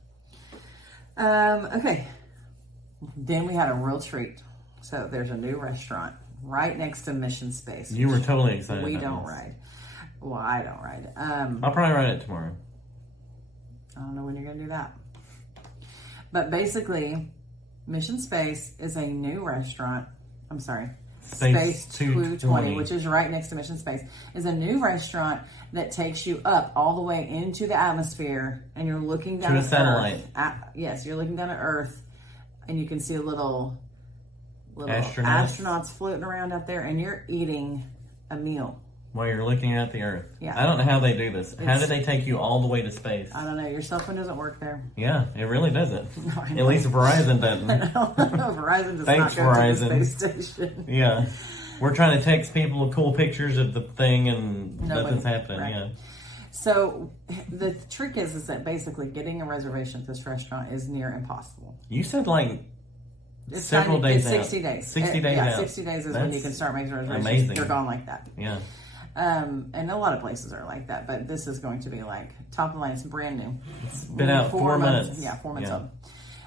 Okay. Then we had a real treat. So there's a new restaurant right next to Mission Space. You were totally excited. We don't ride. Well, I don't ride. I'll probably ride it tomorrow. I don't know when you're going to do that. But basically, Mission Space is a new restaurant. I'm sorry. Space 220, which is right next to Mission Space, is a new restaurant that takes you up all the way into the atmosphere, and you're looking down to a satellite. Yes, you're looking down at Earth, and you can see little astronauts floating around out there, and you're eating a meal while you're looking at the Earth. Yeah, I don't know how they do this. How do they take you all the way to space? I don't know. Your cell phone doesn't work there. Yeah, it really doesn't. No, at least Verizon doesn't. Verizon does Thanks, not go Verizon. to the space station. Yeah. We're trying to text people cool pictures of the thing and nothing's happening. Right. Yeah. So the trick is that basically getting a reservation at this restaurant is near impossible. You said like several days out. 60 days. 60 days out. 60 days is when you can start making reservations. Amazing. They're gone like that. Yeah. And a lot of places are like that, but this is going to be like top of the line. It's brand new. It's been out 4 months. Yeah, 4 months old.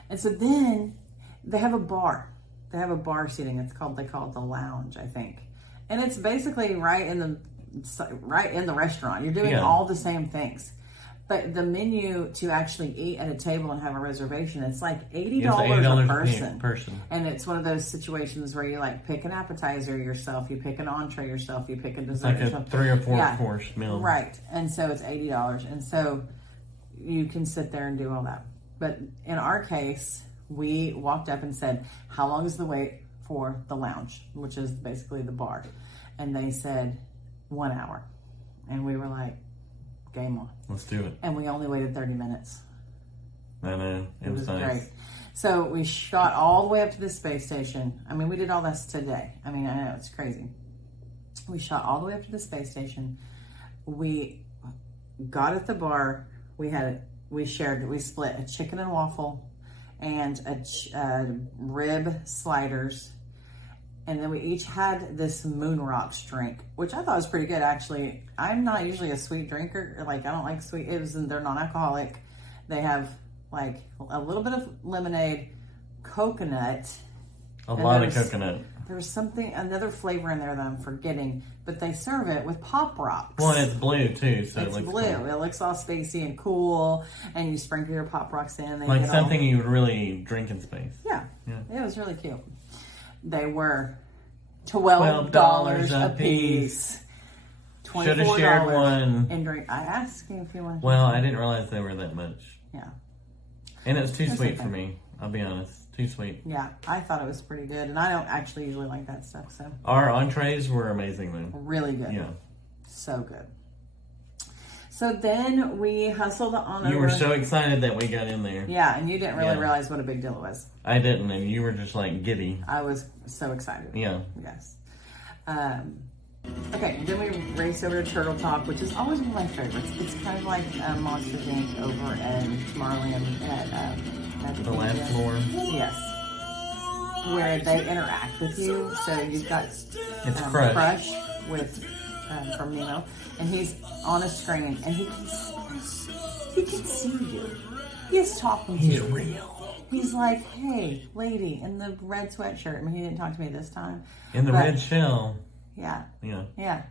And so then they have a bar. They have a bar seating. They call it the lounge, I think. And it's basically right in the restaurant. You're doing all the same things. But the menu to actually eat at a table and have a reservation, it's like $80 a person. And it's one of those situations where you like pick an appetizer yourself, you pick an entree yourself, you pick a dessert. It's like a 3 or 4 course meal. Right. And so it's $80. And so you can sit there and do all that. But in our case, we walked up and said, how long is the wait for the lounge, which is basically the bar? And they said 1 hour. And we were like, game on. Let's do it. And we only waited 30 minutes. I know. It was nice. Great. So we shot all the way up to the space station. I mean, we did all this today. I mean, I know, it's crazy. We shot all the way up to the space station. We got at the bar. We split a chicken and waffle and a rib sliders. And then we each had this Moon Rocks drink, which I thought was pretty good, actually. I'm not usually a sweet drinker. Like, I don't like sweet. They're non-alcoholic. They have, like, a little bit of lemonade, coconut. A lot of coconut. There's another flavor in there that I'm forgetting. But they serve it with Pop Rocks. Well, and it's blue, too. So it's blue. Cool. It looks all spacey and cool. And you sprinkle your Pop Rocks in. Like something you would really drink in space. Yeah. It was really cute. They were $12 a piece. Should have shared one. And drink. I asked you if you wanted. Well, I didn't realize they were that much. Yeah. And it was too sweet for me. I'll be honest. Too sweet. Yeah, I thought it was pretty good. And I don't actually usually like that stuff. So our entrees were amazing, though. Really good. Yeah. So good. So then we hustled on over. You were so excited that we got in there. Yeah, and you didn't really realize what a big deal it was. I didn't, and you were just like giddy. I was so excited. Yeah. Yes. Okay, then we raced over to Turtle Talk, which is always one of my favorites. It's kind of like Monsters Inc. over at Tomorrowland at the last floor. Yes. Where they interact with you. So you've got Crush with from Nemo, and he's on a screen, and he can see you. He is talking to you. He's real. He's like, hey, lady, in the red sweatshirt. I mean, he didn't talk to me this time. In the red shell. Yeah. Yeah. Yeah.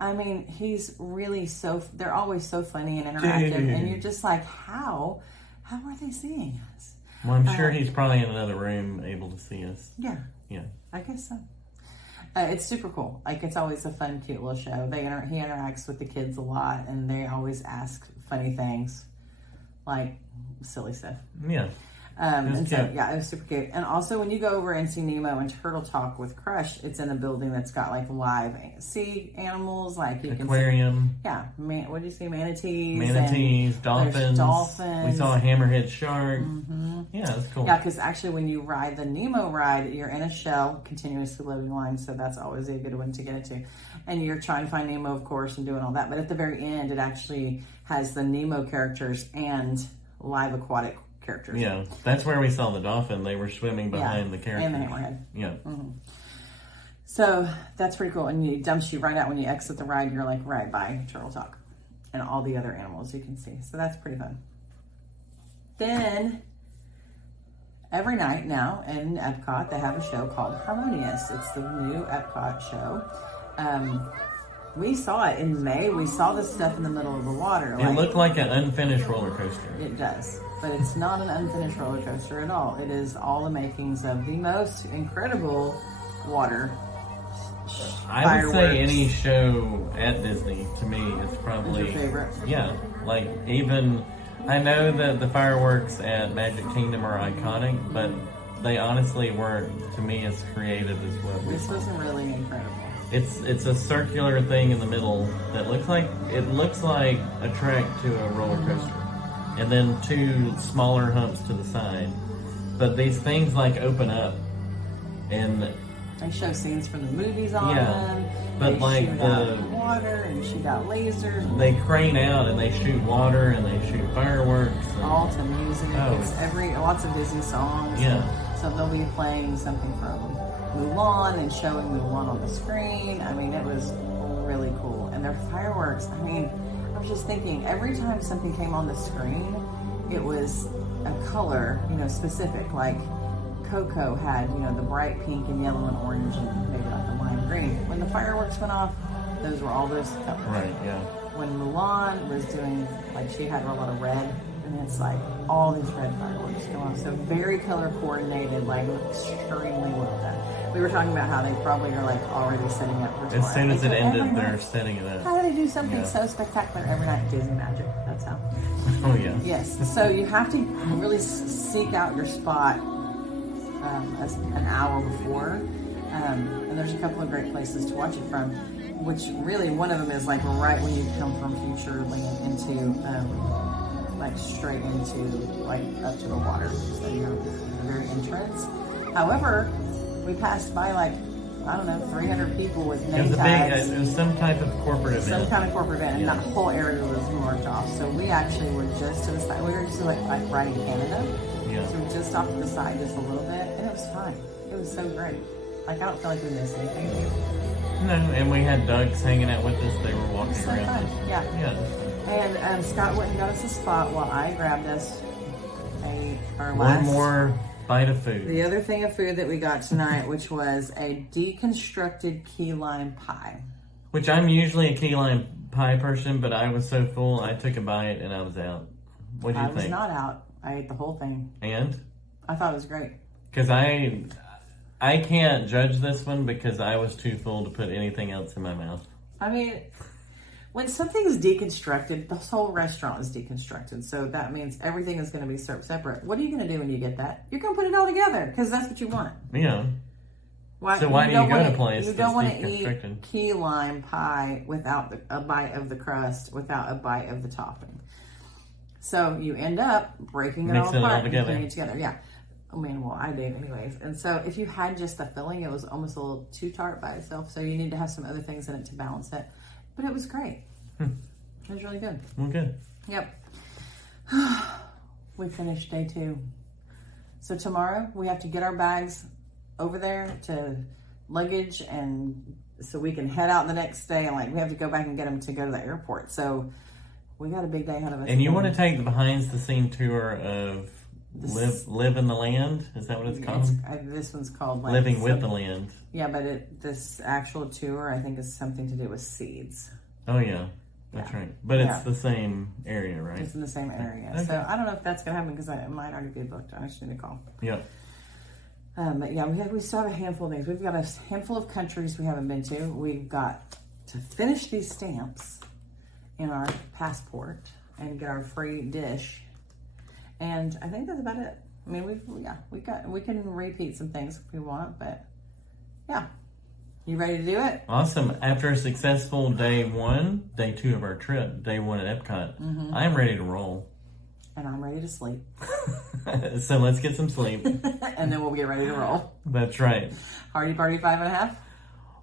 I mean, he's really they're always so funny and interactive. Dude. And you're just like, how are they seeing us? Well, I'm sure he's probably in another room able to see us. Yeah. Yeah. I guess so. It's super cool. Like, it's always a fun, cute little show. He interacts with the kids a lot, and they always ask funny things, like silly stuff. Yeah. And so, yeah, it was super cute. And also, when you go over and see Nemo and Turtle Talk with Crush, it's in a building that's got like live sea animals, like you aquarium. Can see, yeah, what did you see? Manatees, dolphins. Dolphins. We saw a hammerhead shark. Mm-hmm. Yeah, that's cool. Yeah, because actually, when you ride the Nemo ride, you're in a shell, continuously loading line, so that's always a good one to get into. And you're trying to find Nemo, of course, and doing all that. But at the very end, it actually has the Nemo characters and live aquatic characters. Yeah, that's where we saw the dolphin. They were swimming behind the characters. And the hammerhead. Yeah. Mm-hmm. So that's pretty cool. And it dumps you right out when you exit the ride. You're like, right by Turtle Talk and all the other animals you can see. So that's pretty fun. Then every night now in Epcot, they have a show called Harmonious. It's the new Epcot show. We saw it in May. We saw this stuff in the middle of the water. It looked like an unfinished roller coaster. It does. But it's not an unfinished roller coaster at all. It is all the makings of the most incredible water I would say any show at Disney, to me, is probably... Is your favorite? Yeah. Like, even... I know that the fireworks at Magic Kingdom are iconic, but they honestly weren't, to me, as creative as what we This saw. was really incredible. It's a circular thing in the middle that looks like a track to a roller coaster, and then two smaller humps to the side. But these things like open up, and they show scenes from the movies on them. But they like shoot out water and shoot out lasers. They crane out and they shoot water and they shoot fireworks. All to music. Oh, it's lots of Disney songs. Yeah. So they'll be playing something from Mulan and showing Mulan on the screen. I mean, it was really cool. And their fireworks, I mean, I was just thinking, every time something came on the screen, it was a color, specific. Like Coco had, the bright pink and yellow and orange and maybe like a lime green. When the fireworks went off, those were all those colors. Right, yeah. When Mulan was doing, like, she had a lot of red, and it's like all these red fireworks go off. So very color coordinated, like extremely well done. We were talking about how they probably are like already setting up for tomorrow. As soon as it ended, they're setting it up. How do they do something so spectacular every night? Disney magic. That's how. Oh yeah. Yes. So you have to really seek out your spot as an hour before, and there's a couple of great places to watch it from. Which really, one of them is like right when you come from Futureland into, like straight into, like up to the water. So you're at the very entrance. However, we passed by like, I don't know, 300 people with name tags. It was some type of corporate event. Some kind of corporate event, and that whole area was marked off. So we actually were just to the side. We were just like right in Canada. Yeah. So we're just off to the side just a little bit, and it was fine. It was so great. Like, I don't feel like we missed anything. No, and we had ducks hanging out with us. They were walking So around fun. us. Yeah. Yeah. And Scott went and got us a spot while I grabbed us One more bite of food. The other thing of food that we got tonight, which was a deconstructed key lime pie. Which I'm usually a key lime pie person, but I was so full, I took a bite and I was out. What do you think? I was not out. I ate the whole thing. And? I thought it was great. Because I can't judge this one because I was too full to put anything else in my mouth. I mean, when something's deconstructed, the whole restaurant is deconstructed. So that means everything is going to be served separate. What are you going to do when you get that? You're going to put it all together because that's what you want. Yeah. Why do you go to a place you don't want to eat key lime pie without a bite of the crust, without a bite of the topping. So you end up breaking it all apart and putting it together. Yeah. I mean, well, I did anyways. And so if you had just the filling, it was almost a little too tart by itself. So you need to have some other things in it to balance it. But it was great. It was really good. Well, good. Yep. We finished day 2. So tomorrow we have to get our bags over there to luggage, and so we can head out the next day, and like we have to go back and get them to go to the airport. So we got a big day ahead of us. And you want to take the behind the scene tour of Live in the Land? Is that what it's called? This one's called like, Living with the Land. Yeah, but this actual tour, I think, is something to do with seeds. Oh, yeah. That's right. But it's the same area, right? It's in the same area. Okay. So I don't know if that's going to happen because it might already be booked. I just need to call. Yeah. But yeah, we still have a handful of things. We've got a handful of countries we haven't been to. We've got to finish these stamps in our passport and get our free dish. And I think that's about it. I mean, we can repeat some things if we want, but yeah. You ready to do it? Awesome. After a successful day 2 of our trip, day 1 at Epcot, I'm ready to roll. And I'm ready to sleep. So let's get some sleep. And then we'll get ready to roll. That's right. Hardy Party 5.5.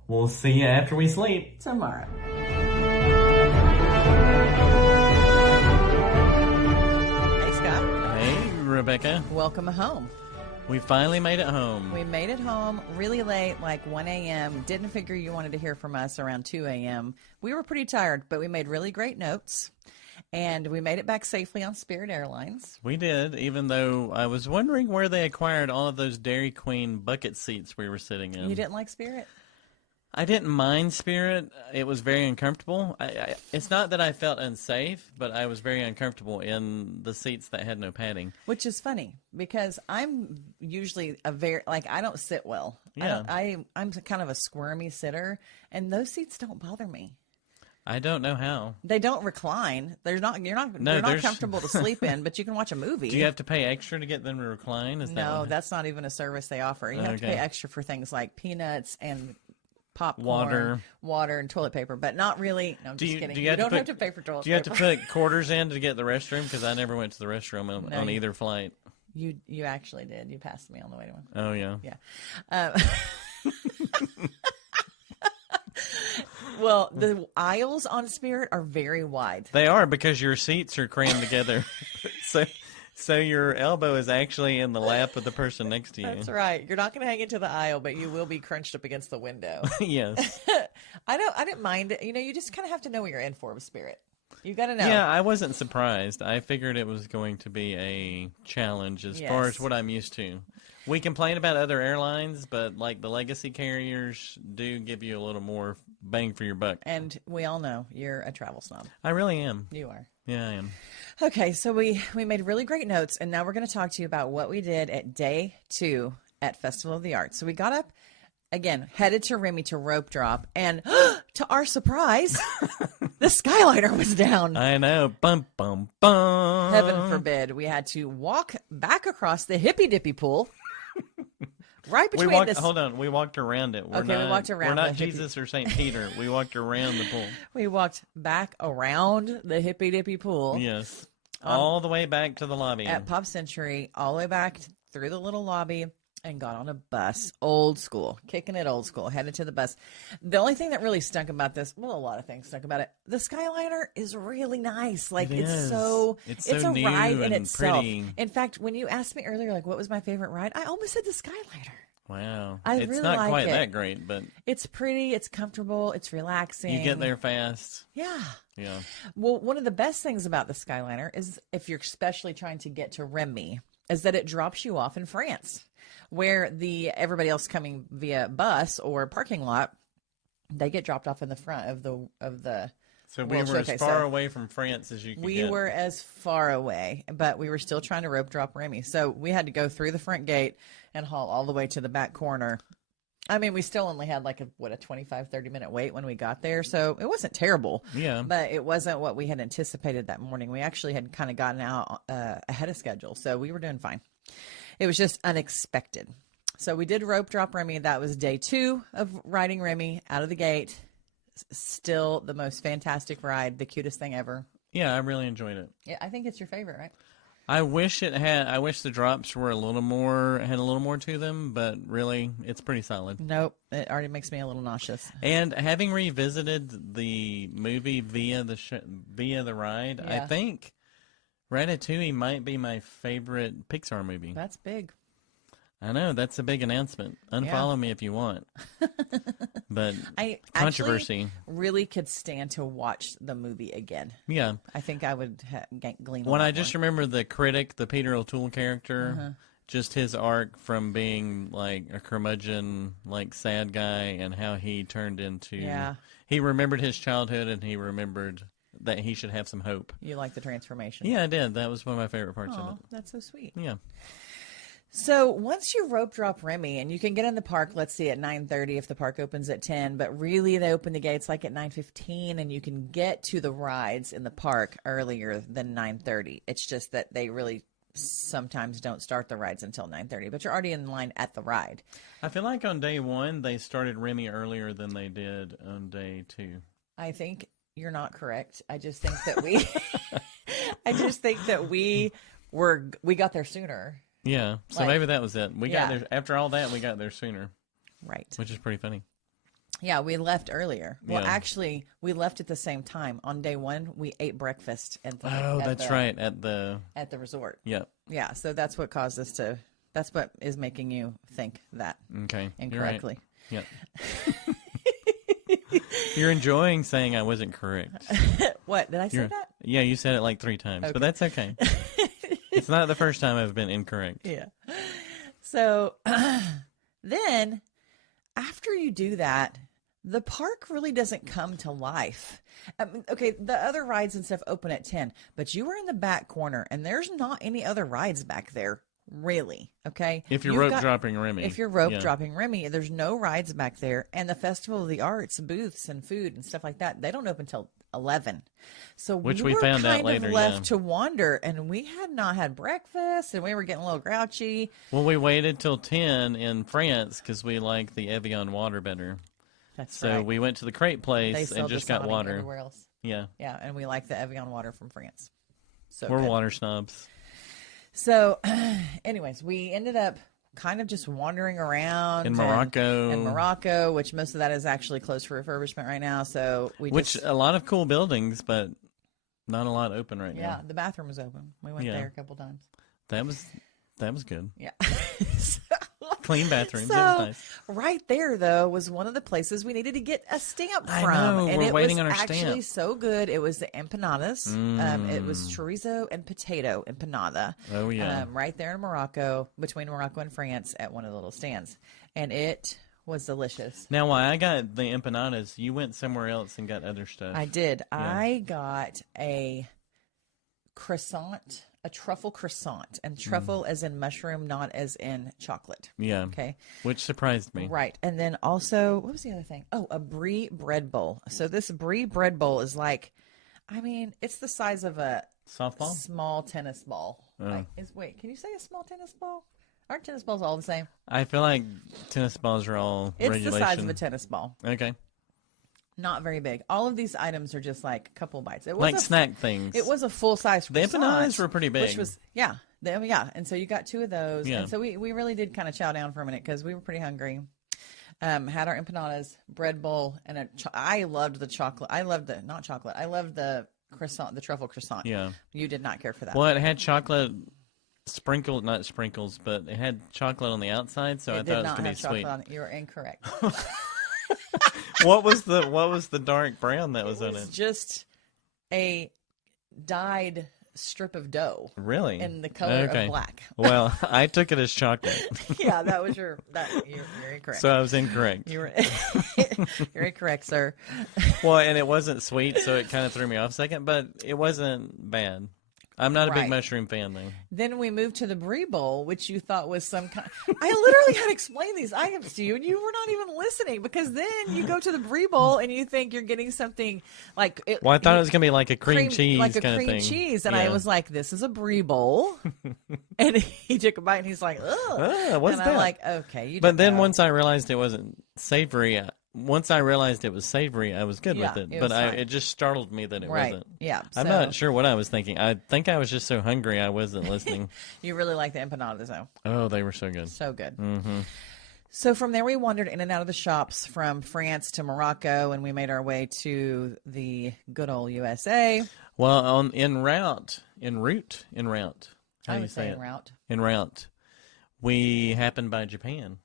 We'll see you after we sleep. Tomorrow. Hey, Scott. Hey, Rebecca. Welcome home. We finally made it home. We made it home really late, like 1 a.m. Didn't figure you wanted to hear from us around 2 a.m. We were pretty tired, but we made really great notes. And we made it back safely on Spirit Airlines. We did, even though I was wondering where they acquired all of those Dairy Queen bucket seats we were sitting in. You didn't like Spirit? I didn't mind Spirit. It was very uncomfortable. It's not that I felt unsafe, but I was very uncomfortable in the seats that had no padding. Which is funny, because I'm usually I don't sit well. Yeah. I'm kind of a squirmy sitter, and those seats don't bother me. I don't know how. They don't recline. They're not comfortable to sleep in, but you can watch a movie. Do you have to pay extra to get them to recline? No, that's not even a service they offer. You have to pay extra for things like peanuts and popcorn, water, and toilet paper, but not really. No, I'm just kidding. You don't have to pay for toilet paper. Do you have to put quarters in to get the restroom? Because I never went to the restroom on either flight. You actually did. You passed me on the way to one. Oh, yeah. Yeah. Well, the aisles on Spirit are very wide. They are, because your seats are crammed together. So your elbow is actually in the lap of the person next to you. That's right. You're not going to hang into the aisle, but you will be crunched up against the window. Yes. I didn't mind it. You just kind of have to know what you're in for with Spirit. You got to know. Yeah, I wasn't surprised. I figured it was going to be a challenge as far as what I'm used to. We complain about other airlines, but like the legacy carriers do give you a little more bang for your buck. And we all know you're a travel snob. I really am. You are. Yeah, I am. Okay, so we made really great notes, and now we're going to talk to you about what we did at day 2 at Festival of the Arts. So we got up, again, headed to Remy to rope drop, and to our surprise, the Skyliner was down. I know. Bum, bum, bum. Heaven forbid. We had to walk back across the hippy dippy pool. Right between Hold on. We walked around it. We walked around. We're not Jesus or St. Peter. We walked around the pool. We walked back around the hippy dippy pool. Yes. All the way back to the lobby. At Pop Century, all the way back through the little lobby, and got on a bus. Old school. Kicking it old school. Headed to the bus. The only thing that really stunk about this, well, a lot of things stunk about it. The Skyliner is really nice. Like, it's a new ride in and itself. pretty. In fact, when you asked me earlier, like, what was my favorite ride? I almost said the Skyliner. Wow. It's really not like quite it. that great, but it's pretty, it's comfortable, it's relaxing. You get there fast. Yeah. Yeah. Well, one of the best things about the Skyliner is, if you're especially trying to get to Remy, is that it drops you off in France, where everybody else coming via bus or parking lot, they get dropped off in the front of the So we were as far away from France as you could We were as far away, but we were still trying to rope drop Remy. So we had to go through the front gate and haul all the way to the back corner. I mean, we still only had like a 25, 30-minute wait when we got there. So it wasn't terrible. Yeah. But it wasn't what we had anticipated that morning. We actually had kind of gotten out ahead of schedule. So we were doing fine. It was just unexpected. So we did rope drop Remy. That was day 2 of riding Remy out of the gate. Still the most fantastic ride, the cutest thing ever. Yeah, I really enjoyed it. Yeah, I think it's your favorite, right? I wish the drops were had a little more to them, but really, it's pretty solid. Nope, it already makes me a little nauseous. And having revisited the movie via the ride, I think Ratatouille might be my favorite Pixar movie. That's big. I know, that's a big announcement. Unfollow me if you want. But I controversy. Really could stand to watch the movie again. Yeah. I think I would glean a When lot I just more. remember the critic, the Peter O'Toole character, just his arc from being like a curmudgeon, like sad guy, and how he turned into... Yeah. He remembered his childhood, and he remembered that he should have some hope. You like the transformation. Yeah, I did. That was one of my favorite parts of it. That's so sweet. Yeah. So once you rope drop Remy, and you can get in the park, let's see, at 9:30 if the park opens at 10, but really they open the gates like at 9:15, and you can get to the rides in the park earlier than 9:30. It's just that they really sometimes don't start the rides until 9:30, but you're already in line at the ride. I feel like on day one, they started Remy earlier than they did on day 2. I think you're not correct. I just think that we, I just think that we got there sooner. Yeah, so Like, maybe that was it. We got there after all that. We got there sooner, right? Which is pretty funny. Yeah, we left earlier. Well, Yeah. actually, we left at the same time. On day one, we ate breakfast at the Right at the resort. yeah. Yeah, so that's what caused us to. That's what is making you think that Okay, incorrectly. You're right. Yep. You're enjoying saying I wasn't correct. What did I say that? Yeah, you said it like 3 times, but that's okay. It's not the first time I've been incorrect. Yeah. So then, after you do that, the park really doesn't come to life. Okay, the other rides and stuff open at 10, but you were in the back corner, and there's not any other rides back there, really. Okay? If you're rope dropping Remy. If you're rope dropping Remy, there's no rides back there. And the Festival of the Arts, booths and food and stuff like that, they don't open until 11. So Which we we were found kind out later, of left to wander, and we had not had breakfast, and we were getting a little grouchy. Well, we waited till 10 in France because we like the Evian water better. That's so right. we went to the crate place and just got water. Everywhere else. Yeah. Yeah, and we like the Evian water from France. So we're good. water snobs. So, anyways, we ended up kind of just wandering around in Morocco, which most of that is actually closed for refurbishment right now. So a lot of cool buildings, but not a lot open right now. Yeah, the bathroom was open. We went there a couple times. That was good. Yeah. Clean bathrooms. So, it was nice. Right there, though, was one of the places we needed to get a stamp from. I know. And we're it waiting was on our actually stamp. so good. It was the empanadas. It was chorizo and potato empanada. Oh, yeah. Right there in Morocco, between Morocco and France, at one of the little stands. And it was delicious. Now, while I got the empanadas, you went somewhere else and got other stuff. I did. Yeah. I got a croissant. A truffle croissant, and truffle as in mushroom, not as in chocolate. Yeah. Okay. Which surprised me. Right. And then also, what was the other thing? Oh, a Brie bread bowl. So this Brie bread bowl is like, I mean, it's the size of a softball, small tennis ball. Oh. Wait, can you say a small tennis ball? Aren't tennis balls all the same? I feel like tennis balls are all regulation. It's the size of a tennis ball. Okay. Not very big. All of these items are just like a couple bites. It was like snack things. It was a full-size croissant. The empanadas were pretty big. Which was, yeah. And so you got 2 of those. Yeah. And so we really did kind of chow down for a minute because we were pretty hungry. Had our empanadas, bread bowl, and I loved the chocolate. I loved the croissant, the truffle croissant. Yeah. You did not care for that. Well, it had chocolate sprinkled, not sprinkles, but it had chocolate on the outside, so I thought it was going to be sweet. On it. You were incorrect. What was the dark brown that was on it? Just a dyed strip of dough. Really? In the color of black. Well, I took it as chocolate. Yeah, that was you're incorrect. So I was incorrect. You're incorrect, sir. Well, and it wasn't sweet, so it kind of threw me off a second, but it wasn't bad. I'm not a big mushroom fan, though. Then we moved to the Brie Bowl, which you thought was some kind... I literally had to explain these items to you, and you were not even listening, because then you go to the Brie Bowl, and you think you're getting something like... Well, I thought it was going to be like a cream cheese like a kind cream of thing. cheese, and I was like, this is a Brie Bowl. And he took a bite, and he's like, ugh. What's and that? I'm like, okay, you But then know. once I realized it wasn't savory... Once I realized it was savory, I was good with it. But it just startled me that it wasn't. Yeah. I'm not sure what I was thinking. I think I was just so hungry I wasn't listening. You really like the empanadas, though. Oh, they were so good. So good. Mm-hmm. So from there, we wandered in and out of the shops from France to Morocco, and we made our way to the good old USA. Well, en route. How do you say it? En route. En route. we happened by Japan.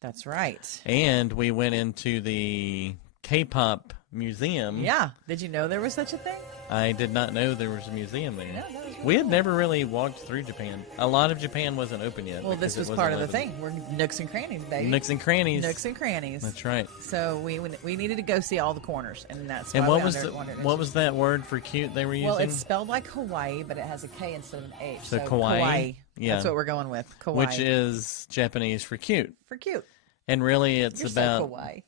That's right. And we went into the K-pop museum. Yeah. Did you know there was such a thing? I did not know there was a museum there. Yeah, that was really We had never really walked through Japan. A lot of Japan wasn't open yet. Well, this was part of the thing. We're nooks and crannies, baby. Nooks and crannies. Nooks and crannies. That's right. So we needed to go see all the corners, and that's why And what was that word for cute they were using? Well, it's spelled like Hawaii, but it has a K instead of an H. So kawaii. Yeah. That's what we're going with. Kawaii. Which is Japanese for cute. For cute. And really, it's You're about. So kawaii.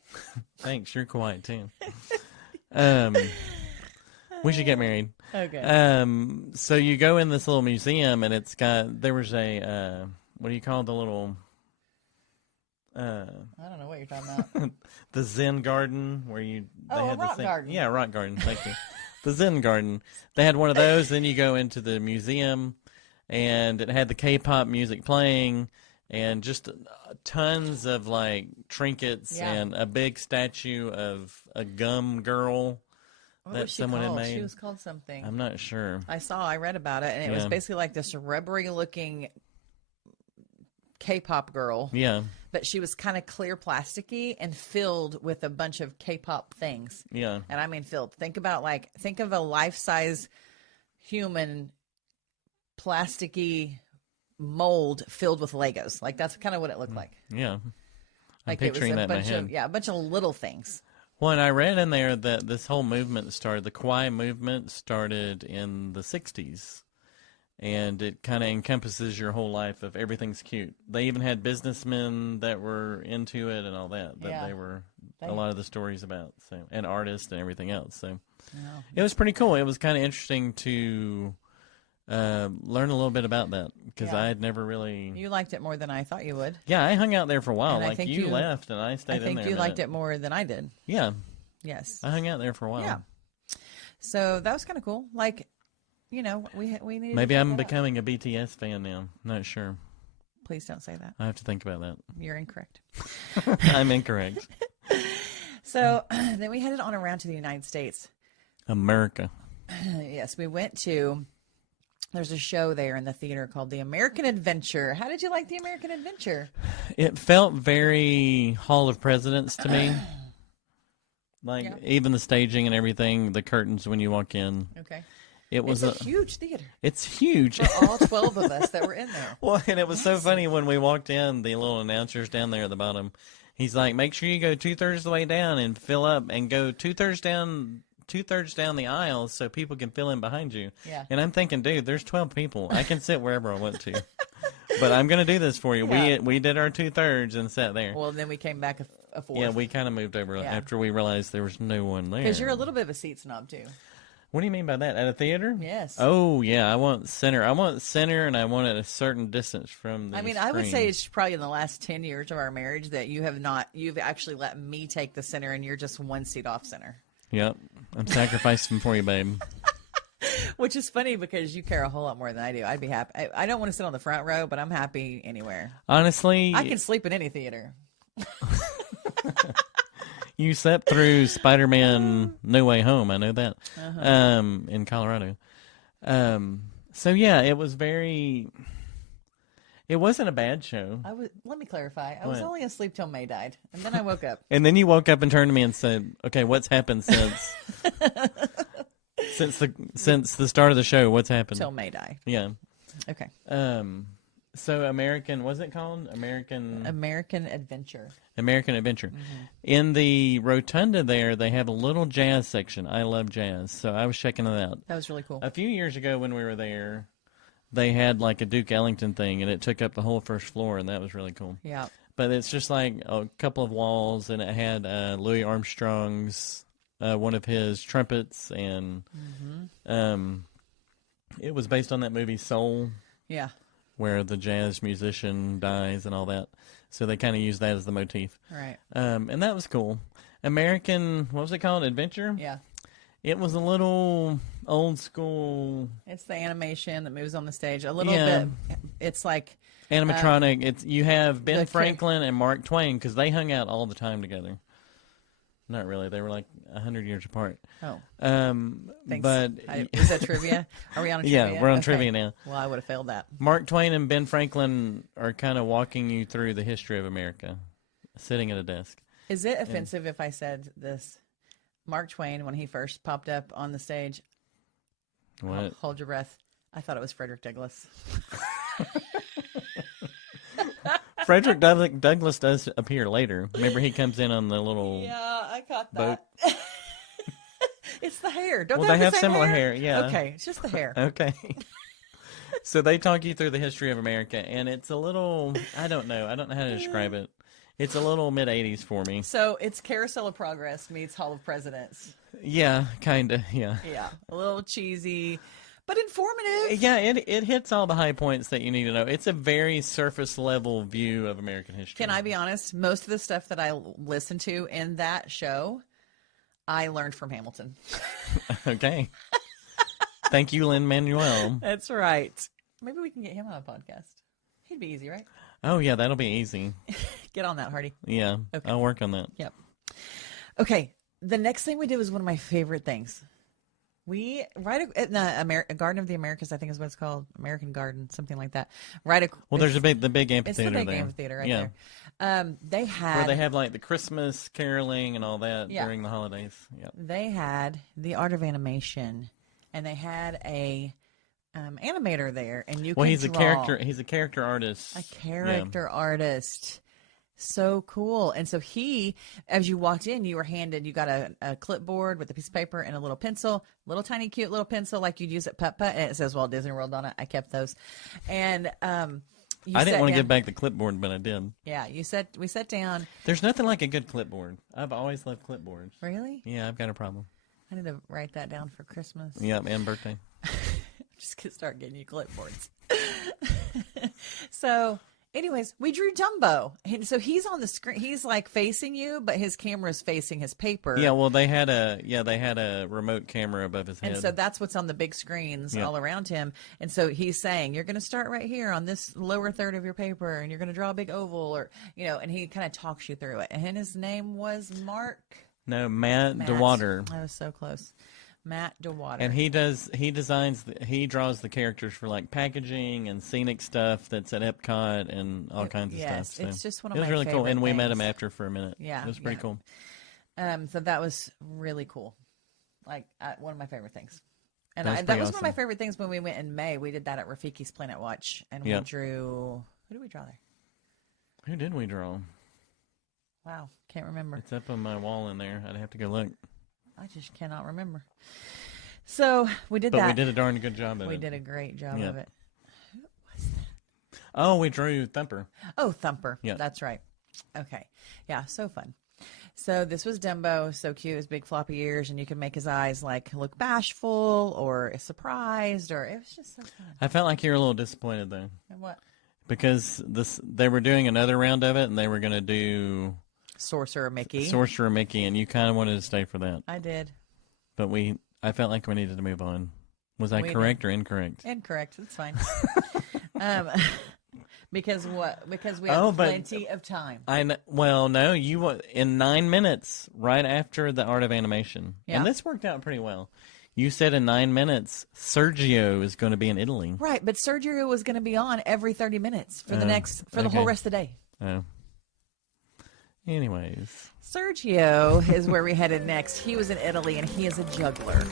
Thanks, you're kawaii too. We should get married. Okay. So you go in this little museum, and there was a what do you call the little? I don't know what you're talking about. The Zen Garden, where they had rock garden. Yeah, rock garden. Thank you. The Zen Garden. They had one of those. Then you go into the museum, and it had the K-pop music playing, and just tons of like trinkets and a big statue of a gum girl. What was she someone called? had made. She was called something. I'm not sure. I read about it, and it was basically like this rubbery-looking K-pop girl. Yeah. But she was kind of clear, plasticky, and filled with a bunch of K-pop things. Yeah. And I mean filled. Think of a life-size human plasticky mold filled with Legos. Like that's kind of what it looked like. Yeah. I'm Like picturing it was that in my head. a bunch of little things. Well, and I read in there that this whole movement the kawaii movement started in the 60s. And it kind of encompasses your whole life of everything's cute. They even had businessmen that were into it and all that. They were a lot of the stories about. So, and artists and everything else. So it was pretty cool. It was kind of interesting to learn a little bit about that because I had never really. You liked it more than I thought you would. Yeah, I hung out there for a while. And like you left and I stayed in there. I think you liked it more than I did. Yeah. Yes. I hung out there for a while. Yeah. So that was kind of cool. Like, you know, we need. Maybe I'm becoming a BTS fan now. Not sure. Please don't say that. I have to think about that. You're incorrect. I'm incorrect. So then we headed on around to the United States. America. Yes, we went to. There's a show there in the theater called The American Adventure. How did you like The American Adventure? It felt very Hall of Presidents to me. Like even the staging and everything, the curtains when you walk in. Okay. It was a huge theater. It's huge. For all 12 of us that were in there. Well, and it was so funny when we walked in, the little announcer's down there at the bottom. He's like, make sure you go 2/3 of the way down and fill up and go 2/3 down the aisle so people can fill in behind you. Yeah. And I'm thinking, dude, there's 12 people. I can sit wherever I want to. But I'm going to do this for you. Yeah. We did our 2/3 and sat there. Well, then we came back a fourth. Yeah, we kind of moved over after we realized there was no one there. Because you're a little bit of a seat snob, too. What do you mean by that? At a theater? Yes. Oh, yeah. I want center. I want center, and I want it a certain distance from the I mean, screen. I would say it's probably in the last 10 years of our marriage that you've actually let me take the center, and you're just one seat off center. Yep. I'm sacrificing for you, babe. Which is funny because you care a whole lot more than I do. I'd be happy. I don't want to sit on the front row, but I'm happy anywhere. Honestly, I can sleep in any theater. You slept through Spider-Man No Way Home. I know that. In Colorado. So yeah, it was it wasn't a bad show. Let me clarify. I was only asleep till May died, and then I woke up. And then you woke up and turned to me and said, "Okay, what's happened since since the start of the show? What's happened?" Till May die. Yeah. Okay. So American, what's it called? American Adventure. American Adventure. Mm-hmm. In the rotunda there, they have a little jazz section. I love jazz, so I was checking it out. That was really cool. A few years ago when we were there, they had like a Duke Ellington thing, and it took up the whole first floor, and that was really cool. Yeah. But it's just like a couple of walls, and it had Louis Armstrong's, one of his trumpets, and it was based on that movie Soul. Yeah. Where the jazz musician dies and all that. So they kind of use that as the motif. Right. And that was cool. American, what was it called? Adventure? Yeah. It was a little old school. It's the animation that moves on the stage. A little bit. It's like animatronic. You have Ben Franklin and Mark Twain because they hung out all the time together. not really. They were like 100 years apart. Oh. Thanks. But is that trivia? Are we on a trivia? Yeah, we're on trivia now. Well, I would have failed that. Mark Twain and Ben Franklin are kind of walking you through the history of America, sitting at a desk. Is it offensive if I said this? Mark Twain, when he first popped up on the stage. What? Hold your breath. I thought it was Frederick Douglass. Frederick Douglass does appear later. Remember, he comes in on the little I caught boat. that. It's the hair. Don't Well, they they have the same similar hair, yeah. Okay, it's just the hair. Okay. So they talk you through the history of America, and it's a little, I don't know how to describe it. It's a little mid-'80s for me. So it's Carousel of Progress meets Hall of Presidents. Yeah, kind of, yeah. Yeah, a little cheesy, but informative. Yeah, it hits all the high points that you need to know. It's a very surface-level view of American history. Can I be honest? Most of the stuff that I listened to in that show, I learned from Hamilton. Okay. Thank you, Lin-Manuel. That's right. Maybe we can get him on a podcast. He'd be easy, right? Oh, yeah, that'll be easy. Get on that, Hardy. Yeah, okay. I'll work on that. Yep. Okay, the next thing we did was one of my favorite things. We, right at the Garden of the Americas, I think is what it's called, American Garden, something like that. Well, there's the big amphitheater there. It's the big amphitheater right there. They had... Where they have like the Christmas caroling and all that during the holidays. Yep. They had the art of animation, and they had a... animator there, and you he's a character artist. A character artist. So cool. And so as you walked in, you got a clipboard with a piece of paper and a little pencil, little tiny cute little pencil like you'd use at Putt Putt, and it says Walt Disney World on it. I kept those. And I didn't want to give back the clipboard, but I did. Yeah, we sat down. There's nothing like a good clipboard. I've always loved clipboards. Really? Yeah, I've got a problem. I need to write that down for Christmas. Yep, and birthday. Just gonna start getting you clipboards. So, anyways, we drew Dumbo, and so he's on the screen. He's like facing you, but his camera's facing his paper. Yeah, well, they had a remote camera above his head, and so that's what's on the big screens all around him. And so he's saying, "You're gonna start right here on this lower third of your paper, and you're gonna draw a big oval, or and he kind of talks you through it." And his name was Matt DeWater. I was so close. Matt DeWater. And he draws the characters for like packaging and scenic stuff that's at Epcot and all kinds of stuff. So it's just one of my favorite. It was really cool, and we met him things. after for a minute. Yeah, it was pretty cool. So that was really cool. Like one of my favorite things. And that was awesome. one of my favorite things when we went in May. We did that at Rafiki's Planet Watch, and we drew. Who did we draw there? Who did we draw? Wow, can't remember. It's up on my wall in there. I'd have to go look. I just cannot remember. So we did that. But we did a darn good job of it. We did a great job of it. Who was that? Oh, we drew Thumper. Oh, Thumper. Yeah. That's right. Okay. Yeah, so fun. So this was Dumbo, so cute, his big floppy ears, and you could make his eyes like look bashful or surprised, or it was just so fun. I felt like you were a little disappointed though. And what? Because they were doing another round of it, and they were going to do Sorcerer Mickey, and you kind of wanted to stay for that. I did, but I felt like we needed to move on. Was I correct or incorrect? Incorrect. It's fine. Because we have plenty of time. Well, no, in 9 minutes, right after the Art of Animation, and this worked out pretty well. You said in 9 minutes, Sergio is going to be in Italy. Right, but Sergio was going to be on every 30 minutes for the whole rest of the day. Oh. Anyways. Sergio is where we headed next. He was in Italy, and he is a juggler.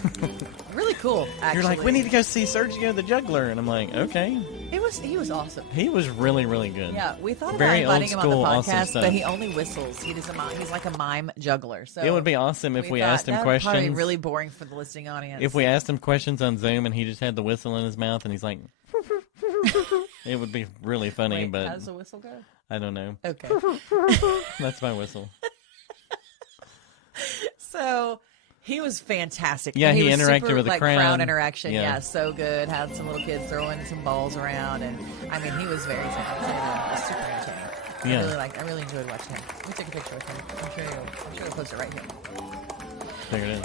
Really cool, actually. You're like, we need to go see Sergio the juggler. And I'm like, okay. He was awesome. He was really, really good. Yeah, we thought about inviting him on the podcast, but he only whistles. He's like a mime juggler. So it would be awesome if we asked him questions. That would probably be really boring for the listening audience. If we asked him questions on Zoom and he just had the whistle in his mouth and he's like, it would be really funny. Wait, but how does the whistle go? I don't know. Okay. That's my whistle. So he was fantastic. Yeah, he interacted with the crowd interaction. Yeah, so good. Had some little kids throwing some balls around, and I mean, he was very talented. It was super entertaining. I really enjoyed watching him. We took a picture with him. I'm sure you'll post it right here. There it is.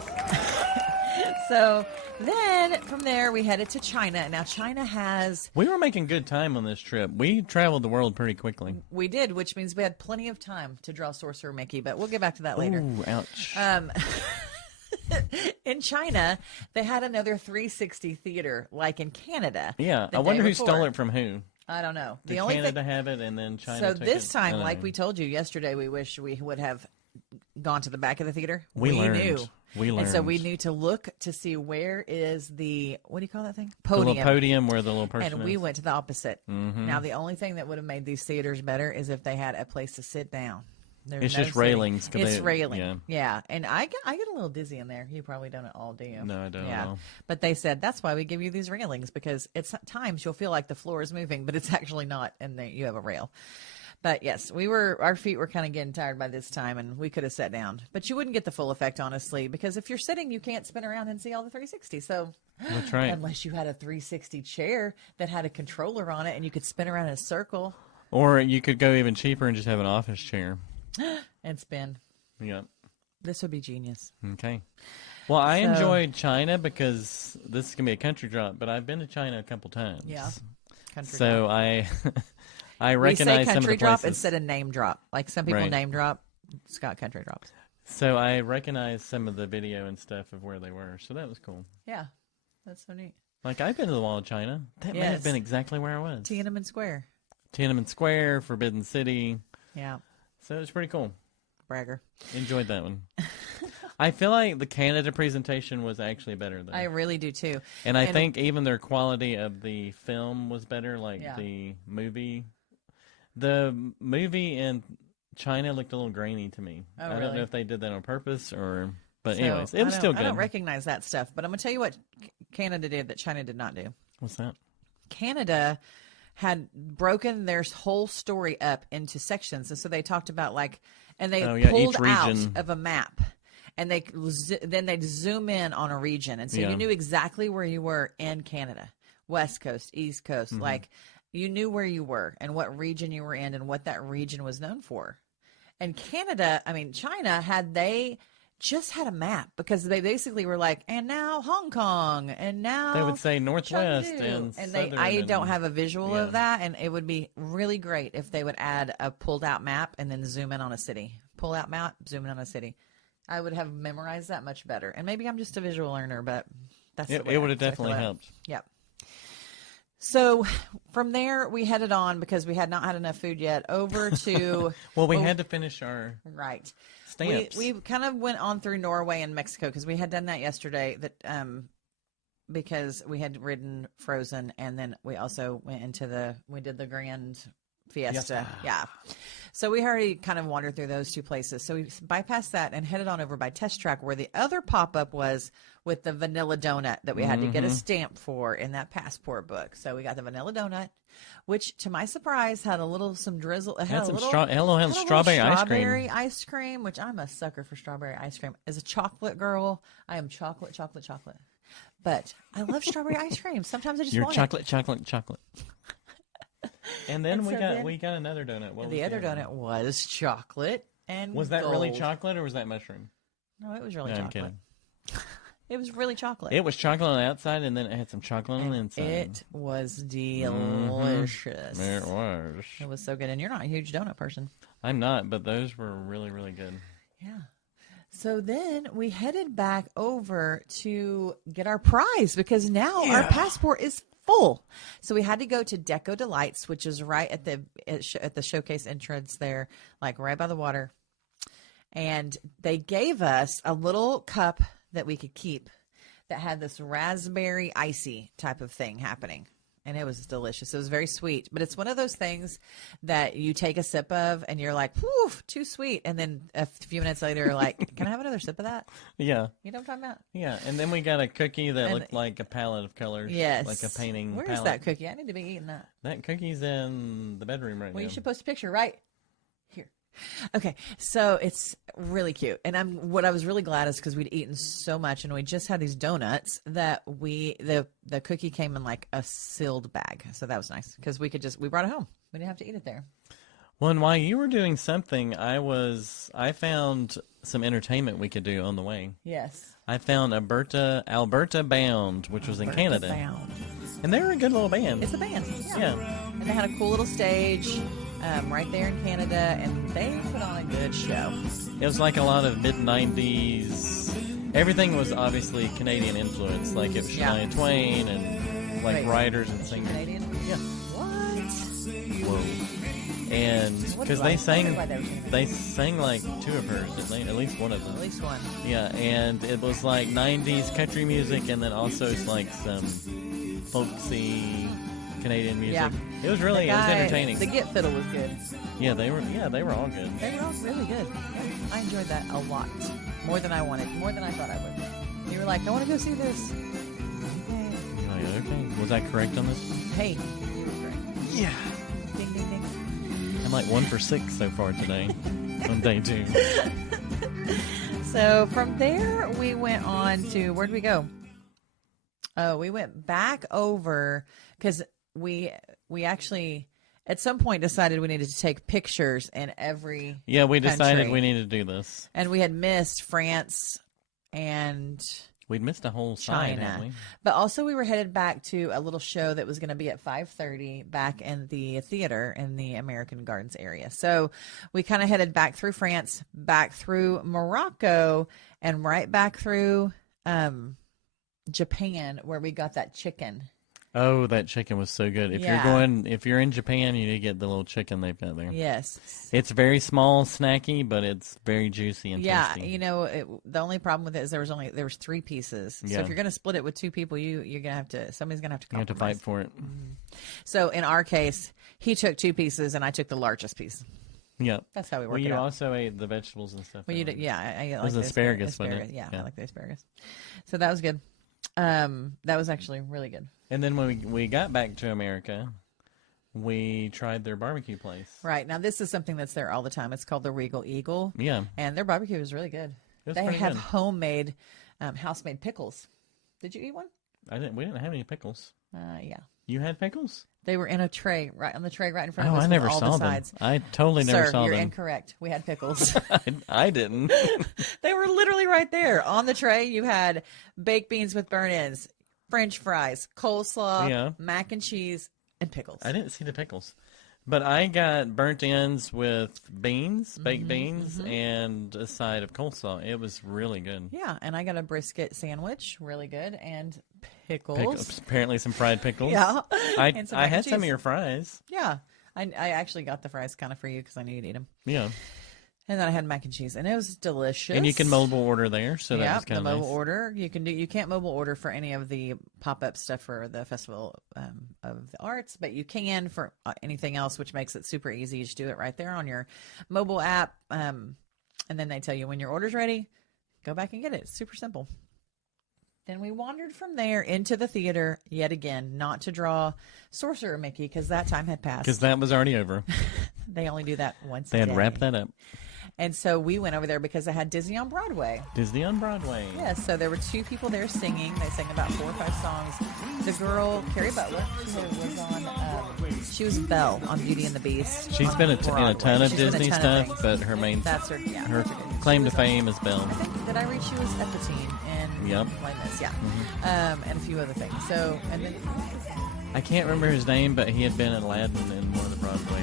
So then from there, we headed to China. Now, China has... We were making good time on this trip. We traveled the world pretty quickly. We did, which means we had plenty of time to draw Sorcerer Mickey, but we'll get back to that later. Ooh, ouch. In China, they had another 360 theater, like in Canada. Yeah, I wonder who stole it from who. I don't know. Did Canada have it and then China So took this it? time, like we told you yesterday, we wish we would have gone to the back of the theater. We learned. Knew. We learned. And so we knew to look to see where is the, what do you call that thing? Podium. The little podium where the little person And is. we went to the opposite. Mm-hmm. Now, the only thing that would have made these theaters better is if they had a place to sit down. It's just railings. It's railing. Yeah. And I get a little dizzy in there. You probably don't at all, do you? No, I don't. Yeah. But they said that's why we give you these railings, because it's at times you'll feel like the floor is moving, but it's actually not, and you have a rail. But yes, our feet were kind of getting tired by this time, and we could have sat down. But you wouldn't get the full effect, honestly, because if you're sitting, you can't spin around and see all the 360. So that's right. Unless you had a 360 chair that had a controller on it and you could spin around in a circle. Or you could go even cheaper and just have an office chair. And spin. Yeah. This would be genius. Okay. Well, I enjoyed China because this is going to be a country drop, but I've been to China a couple times. Yeah. Country drop. I recognize we say some of the country drop places. instead of name drop. Like some people name drop. Scott country drops. So I recognized some of the video and stuff of where they were. So that was cool. Yeah. That's so neat. Like, I've been to the Wall of China. That may have been exactly where I was. Tiananmen Square. Tiananmen Square, Forbidden City. Yeah. So it was pretty cool. Bragger. Enjoyed that one. I feel like the Canada presentation was actually better, though. I really do, too. And I think even their quality of the film was better, like the movie. The movie in China looked a little grainy to me. Oh, I don't know if they did that on purpose or... But so, anyways, it was still good. I don't recognize that stuff, but I'm going to tell you what Canada did that China did not do. What's that? Canada had broken their whole story up into sections. And so they talked about and they pulled out of a map, and then they'd zoom in on a region. And so you knew exactly where you were in Canada, West Coast, East Coast. Mm-hmm. You knew where you were and what region you were in and what that region was known for. And China they just had a map, because they basically were like, and now Hong Kong, and now they would say Northwest Chengdu. and I don't have a visual of that, and it would be really great if they would add a pulled out map and then zoom in on a city. Pull out map, zoom in on a city. I would have memorized that much better. And maybe I'm just a visual learner, but that's it would have definitely helped. Yep. So from there, we headed on, because we had not had enough food yet, over to... Well, we had to finish our stamps. We kind of went on through Norway and Mexico, because we had done that yesterday, because we had ridden Frozen, and then we also went we did the Grand Fiesta. Yeah. So we already kind of wandered through those two places. So we bypassed that and headed on over by Test Track, where the other pop-up was with the vanilla donut that we had to get a stamp for in that passport book. So we got the vanilla donut, which to my surprise had some drizzle. It had strawberry ice cream, which I'm a sucker for strawberry ice cream. As a chocolate girl, I am chocolate. But I love strawberry ice cream. Sometimes I just want chocolate. And then we got another donut. The other donut was chocolate and was that really chocolate or was that mushroom? No, it was really chocolate. I'm kidding. It was really chocolate. It was chocolate on the outside, and then it had some chocolate on the inside. It was delicious. It was. It was so good. And you're not a huge donut person. I'm not, but those were really, really good. Yeah. So then we headed back over to get our prize, because now our passport is full. So we had to go to Deco Delights, which is right at the showcase entrance there, right by the water. And they gave us a little cup that we could keep that had this raspberry icy type of thing happening. And it was delicious. It was very sweet. But it's one of those things that you take a sip of and you're like, whew, too sweet. And then a few minutes later, you're like, can I have another sip of that? Yeah. You know what I'm talking about? Yeah. And then we got a cookie that looked like a palette of colors. Yes. Like a painting Where palette. is that cookie? I need to be eating that. That cookie's in the bedroom right now. Well, you should post a picture right here. Okay, so it's really cute, and what I was really glad is because we'd eaten so much, and we just had these donuts that the cookie came in a sealed bag, so that was nice because we brought it home. We didn't have to eat it there. Well, and while you were doing something, I found some entertainment we could do on the way. Yes. I found Alberta Bound, which was in Canada. Bound. And they were a good little band. It's a band. Yeah. And they had a cool little stage right there in Canada, and they put on a good show. It was like a lot of mid-90s. Everything was obviously Canadian influence. Like it was Shania Twain and like writers and singers. Canadian? Yeah. What? Whoa. And because they sang like two of hers, didn't they? At least one of them. At least one. Yeah, and it was like 90s country music, and then also it's like some folksy Canadian music. Yeah. It was really it was entertaining. The Get Fiddle was good. Yeah, they were all good. They were all really good. Yeah, I enjoyed that a lot. More than I wanted. More than I thought I would. You were like, I want to go see this. Okay. You're like, okay. Was I correct on this? Hey, you were correct. Yeah. Ding, ding, ding. I'm like 1 for 6 so far today on day 2. So from there, we went on to, where'd we go? Oh, we went back over because we actually at some point decided we needed to take pictures in every Yeah, we decided country. we needed to do this. And we had missed France and We'd missed a whole side, China. hadn't we? But also we were headed back to a little show that was going to be at 5:30 back in the theater in the American Gardens area. So we kind of headed back through France, back through Morocco, and right back through Japan where we got that chicken. Oh, that chicken was so good. If you're in Japan, you need to get the little chicken they've got there. Yes. It's very small, snacky, but it's very juicy and tasty. Yeah, you know, the only problem with it is there was 3 pieces. So Yeah. if you're going to split it with 2 people, you're going to have to somebody's going to have to You have compromise. to fight for it. So in our case, he took 2 pieces and I took the largest piece. Yeah. That's how we work Well, it you out. also ate the vegetables and stuff. Well, you did, yeah. I like was the asparagus, wasn't it? Yeah, Yeah. I like the asparagus. So that was good. That was actually really good. And then when we got back to America, we tried their barbecue place. Right. Now, this is something that's there all the time. It's called the Regal Eagle. Yeah. And their barbecue is really good. It was They pretty have good. homemade, house-made pickles. Did you eat one? We didn't have any pickles. Yeah. You had pickles? They were in a tray, right on the tray right in front Oh, of us I never with all saw the them. sides. I totally never Sir, saw you're them. incorrect. We had pickles. I didn't. They were literally right there. On the tray, you had baked beans with burnt-ends, French fries, coleslaw, Yeah. mac and cheese, and pickles. I didn't see the pickles. But I got burnt ends with beans, baked beans, and a side of coleslaw. It was really good. Yeah, and I got a brisket sandwich, really good, and pickles. Apparently some fried pickles. Yeah. I And some I mac and had some of cheese. your fries. Yeah, I actually got the fries kind of for you because I knew you'd eat them. Yeah. And then I had mac and cheese, and it was delicious. And you can mobile order there, so that was kind of the nice. mobile order. You can't mobile order for any of the pop-up stuff for the Festival of the Arts, but you can for anything else, which makes it super easy. You just do it right there on your mobile app, and then they tell you when your order's ready. Go back and get it. It's super simple. Then we wandered from there into the theater yet again, not to draw Sorcerer Mickey because that time had passed. Because that was already over. They only do that once They a had day. wrapped that up. And so we went over there because they had Disney on Broadway. Disney on Broadway. Yes, so there were 2 people there singing. They sang about 4 or 5 songs. The girl, Carrie Butler, she was Belle on Beauty and the Beast. She's on been in a Broadway. ton of She's been in a Disney ton stuff, of things. but her main That's her claim to fame is Belle. I think, did I read she was Epatine in Yep. Les Mis? Yeah. And a few other things. So, and then I can't remember his name, but he had been in Aladdin in one of the Broadway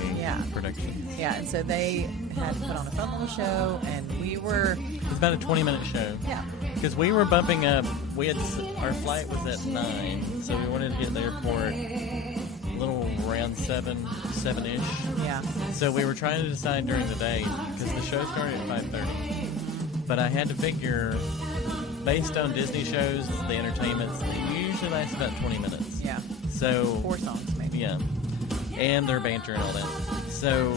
productions. yeah, and so they had put on a fun little show, and we were, It was about a 20-minute show. yeah. Because we were bumping up. Our flight was at 9, so we wanted to get to the airport a little around 7-ish. Yeah. So we were trying to decide during the day, because the show started at 5:30. But I had to figure, based on Disney shows, the entertainments, they usually last about 20 minutes. Yeah. So 4 songs, maybe. yeah, and their banter and all that. So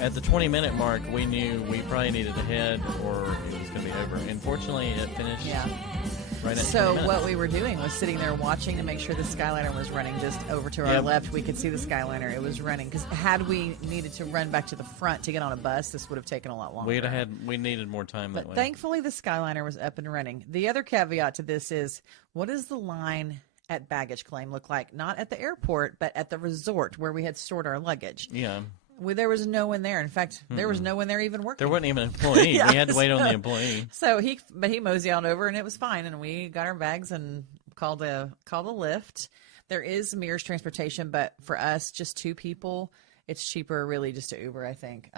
at the 20-minute mark, we knew we probably needed to head, or it was going to be over. Unfortunately, it finished Yeah. right at 20 So minutes. what we were doing was sitting there watching to make sure the Skyliner was running just over to our Yep. left. We could see the Skyliner. It was running. Because had we needed to run back to the front to get on a bus, this would have taken a lot longer. We needed more time that But way. thankfully, the Skyliner was up and running. The other caveat to this is, what does the line at baggage claim look like? Not at the airport, but at the resort where we had stored our luggage. Yeah. There was no one there. In fact, there was no one there even working. There wasn't even an employee. Yeah, we had to wait on the employee. So he moseyed on over, and it was fine. And we got our bags and called a lift. There is Mears transportation, but for us, just 2 people, it's cheaper really just to Uber, I think.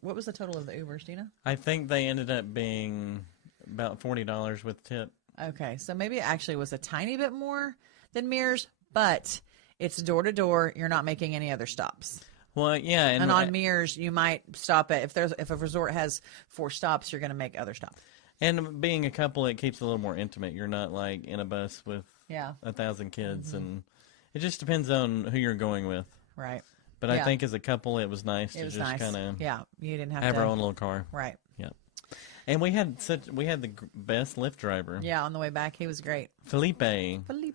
What was the total of the Ubers, do you know? I think they ended up being about $40 with tip. Okay, so maybe it actually was a tiny bit more than Mears, but it's door to door. You're not making any other stops. Well, yeah, and on Mears, you might stop at if a resort has 4 stops, you're going to make other stops. And being a couple, it keeps it a little more intimate. You're not like in a bus with 1,000 kids, and it just depends on who you're going with. Right. But I think as a couple, it was nice to just kind of you didn't have our own little car. Right. Yeah. And we had the best Lyft driver. Yeah, on the way back, he was great. Felipe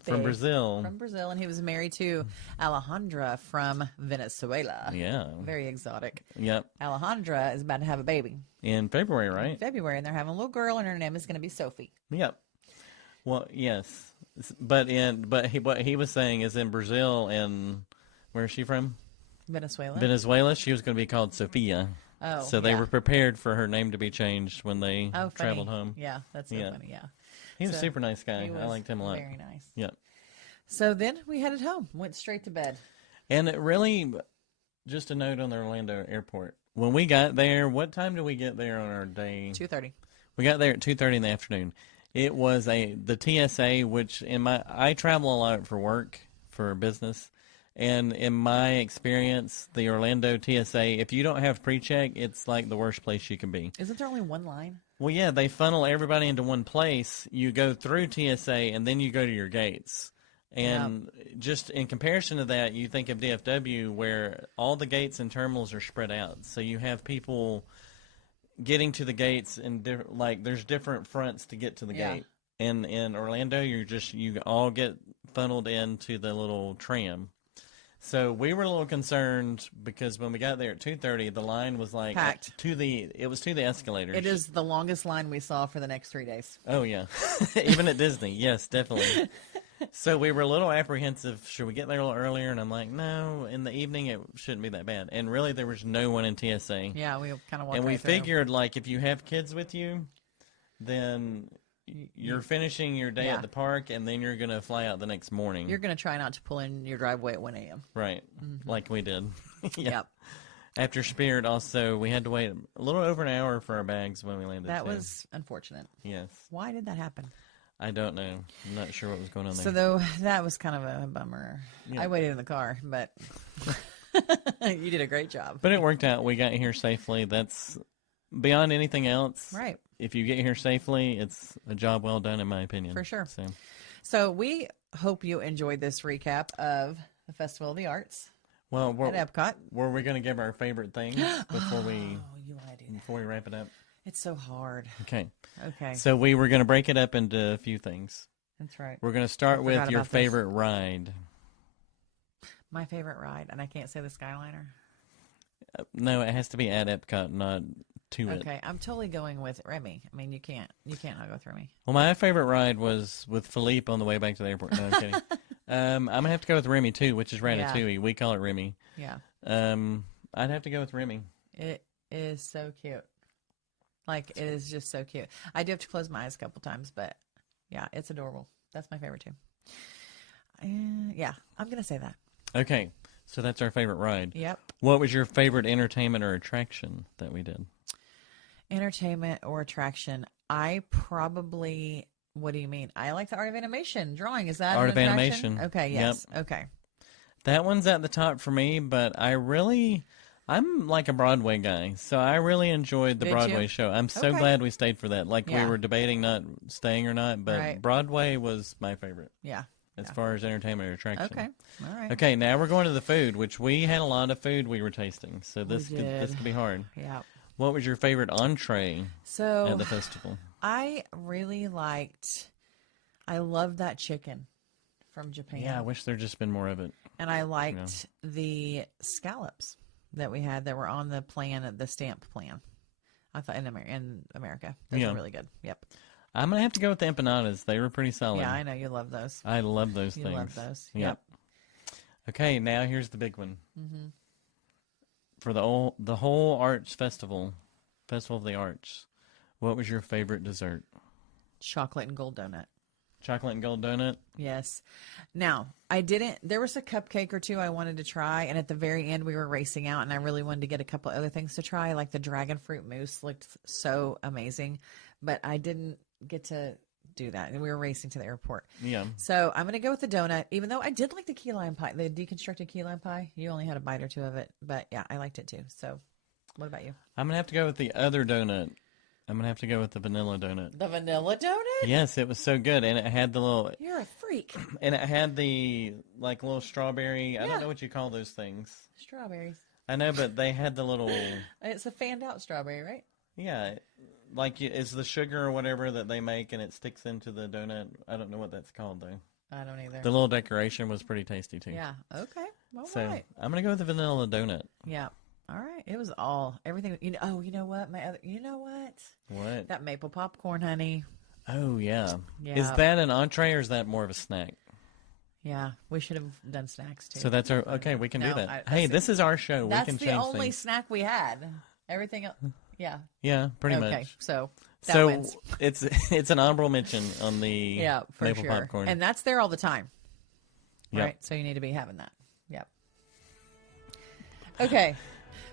from Brazil. And he was married to Alejandra from Venezuela. Yeah. Very exotic. Yep. Alejandra is about to have a baby. In February, right? In February, and they're having a little girl, and her name is going to be Sophie. Yep. Well, yes. But what he was saying is in Brazil, and where is she from? Venezuela. She was going to be called Sophia. Oh, so they were prepared for her name to be changed when they traveled home. Yeah, that's so funny. Yeah, he was a super nice guy. I liked him a lot. Very nice. Yeah. So then we headed home. Went straight to bed. And it really, just a note on the Orlando airport. When we got there, what time did we get there on our day? 2:30. We got there at 2:30 in the afternoon. It was the TSA, which I travel a lot for work, for business. And in my experience, the Orlando TSA, if you don't have pre-check, it's like the worst place you can be. Isn't there only one line? Well, yeah, they funnel everybody into one place. You go through TSA, and then you go to your gates. And just in comparison to that, you think of DFW, where all the gates and terminals are spread out. So you have people getting to the gates, and there's different fronts to get to the gate. And in Orlando, you all get funneled into the little tram. So we were a little concerned because when we got there at 2:30, the line was like packed to the escalators. It is the longest line we saw for the next 3 days. Oh yeah, even at Disney, yes, definitely. So we were a little apprehensive. Should we get there a little earlier? And I'm like, no, in the evening it shouldn't be that bad. And really, there was no one in TSA. Yeah, we kind of walked. And we right through. figured like if you have kids with you, then you're finishing your day at the park, and then you're going to fly out the next morning. You're going to try not to pull in your driveway at 1 a.m. Right, like we did. Yep. After Spirit, also, we had to wait a little over an hour for our bags when we landed. That was unfortunate. Yes. Why did that happen? I don't know. I'm not sure what was going on there. So, though, that was kind of a bummer. Yeah. I waited in the car, but you did a great job. But it worked out. We got here safely. That's beyond anything else. Right. If you get here safely, it's a job well done, in my opinion. For sure. So we hope you enjoyed this recap of the Festival of the Arts at Epcot. Were we going to give our favorite things before we wrap it up? It's so hard. Okay. Okay. So we were going to break it up into a few things. That's right. We're going to start with your favorite ride. My favorite ride, and I can't say the Skyliner. No, it has to be at Epcot, not to it. Okay, I'm totally going with Remy. I mean, you can't not go with Remy. Well, my favorite ride was with Philippe on the way back to the airport. No, I'm kidding. I'm gonna have to go with Remy too, which is Ratatouille. Yeah. We call it Remy. Yeah. I'd have to go with Remy. It is so cute. Like, it is just so cute. I do have to close my eyes a couple times, but yeah, it's adorable. That's my favorite too. Yeah, I'm gonna say that. Okay, so that's our favorite ride. Yep. What was your favorite entertainment or attraction that we did? Entertainment or attraction? I probably, what do you mean? I like the Art of Animation drawing. Is that Art an of attraction? Animation? Okay, yes. Yep. Okay. That one's at the top for me, but I'm like a Broadway guy, so I really enjoyed the Broadway show. I'm so glad we stayed for that. Like, we were debating not staying or not, but Broadway was my favorite. Yeah. As far as entertainment or attraction. Okay. All right. Okay, now we're going to the food, which we had a lot of food we were tasting, so this could be hard. Yeah. What was your favorite entree at the festival? I really I loved that chicken from Japan. Yeah, I wish there'd just been more of it. And I liked the scallops that we had that were on the the stamp plan. I thought in America. Those were really good. Yep. I'm going to have to go with the empanadas. They were pretty solid. Yeah, I know. You love those. I love those things. You love those. Yep. Okay, now here's the big one. Mm-hmm. for the whole arts festival of the arts, what was your favorite dessert? Chocolate and gold donut. Chocolate and gold donut? Yes. Now, there was a cupcake or two I wanted to try, and at the very end we were racing out, and I really wanted to get a couple other things to try, like the dragon fruit mousse looked so amazing, but I didn't get to do that, and we were racing to the airport. Yeah. So I'm going to go with the donut, even though I did like the key lime pie, the deconstructed key lime pie. You only had a bite or two of it, but yeah, I liked it too. So what about you? I'm going to have to go with the other donut. I'm going to have to go with the vanilla donut. The vanilla donut? Yes, it was so good. And it had the little... You're a freak. And it had the, like, little strawberry... I don't know what you call those things. Strawberries. I know, but they had the little... It's a fanned out strawberry, right? Yeah. Like, it's the sugar or whatever that they make, and it sticks into the donut. I don't know what that's called, though. I don't either. The little decoration was pretty tasty, too. Yeah. Okay. All so, right. I'm going to go with the vanilla donut. Yeah. All right. It was everything. You know what? You know what? What? That maple popcorn, honey. Oh, yeah. Yeah. Is that an entree or is that more of a snack? Yeah. We should have done snacks too. So that's our, okay, we can do that. Hey, this is our show. We can change things. That's the only snack we had. Everything else, yeah. Yeah, pretty much. Okay, so that wins. it's an honorable mention on the maple popcorn. And that's there all the time. Yep. Right? So you need to be having that. Yep. Okay.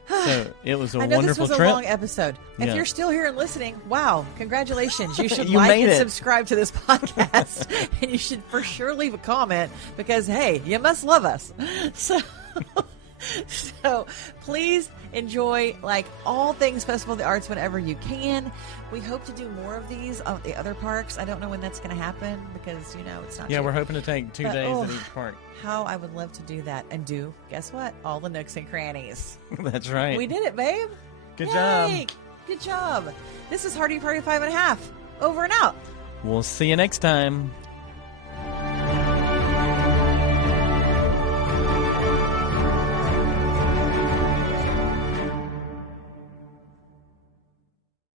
So it was a I know wonderful this was trip. a long episode. If you're still here and listening, wow, congratulations. You should You like made and it. subscribe to this podcast. And you should for sure leave a comment because, hey, you must love us. So please enjoy like all things Festival of the Arts whenever you can. We hope to do more of these at the other parks. I don't know when that's going to happen because, it's not Yeah, we're hoping to take 2 days at each park. How I would love to do that and guess what? All the nooks and crannies. That's right. We did it, babe. Good Yay! job. Good job. This is Hardy Party 5.5. Over and out. We'll see you next time.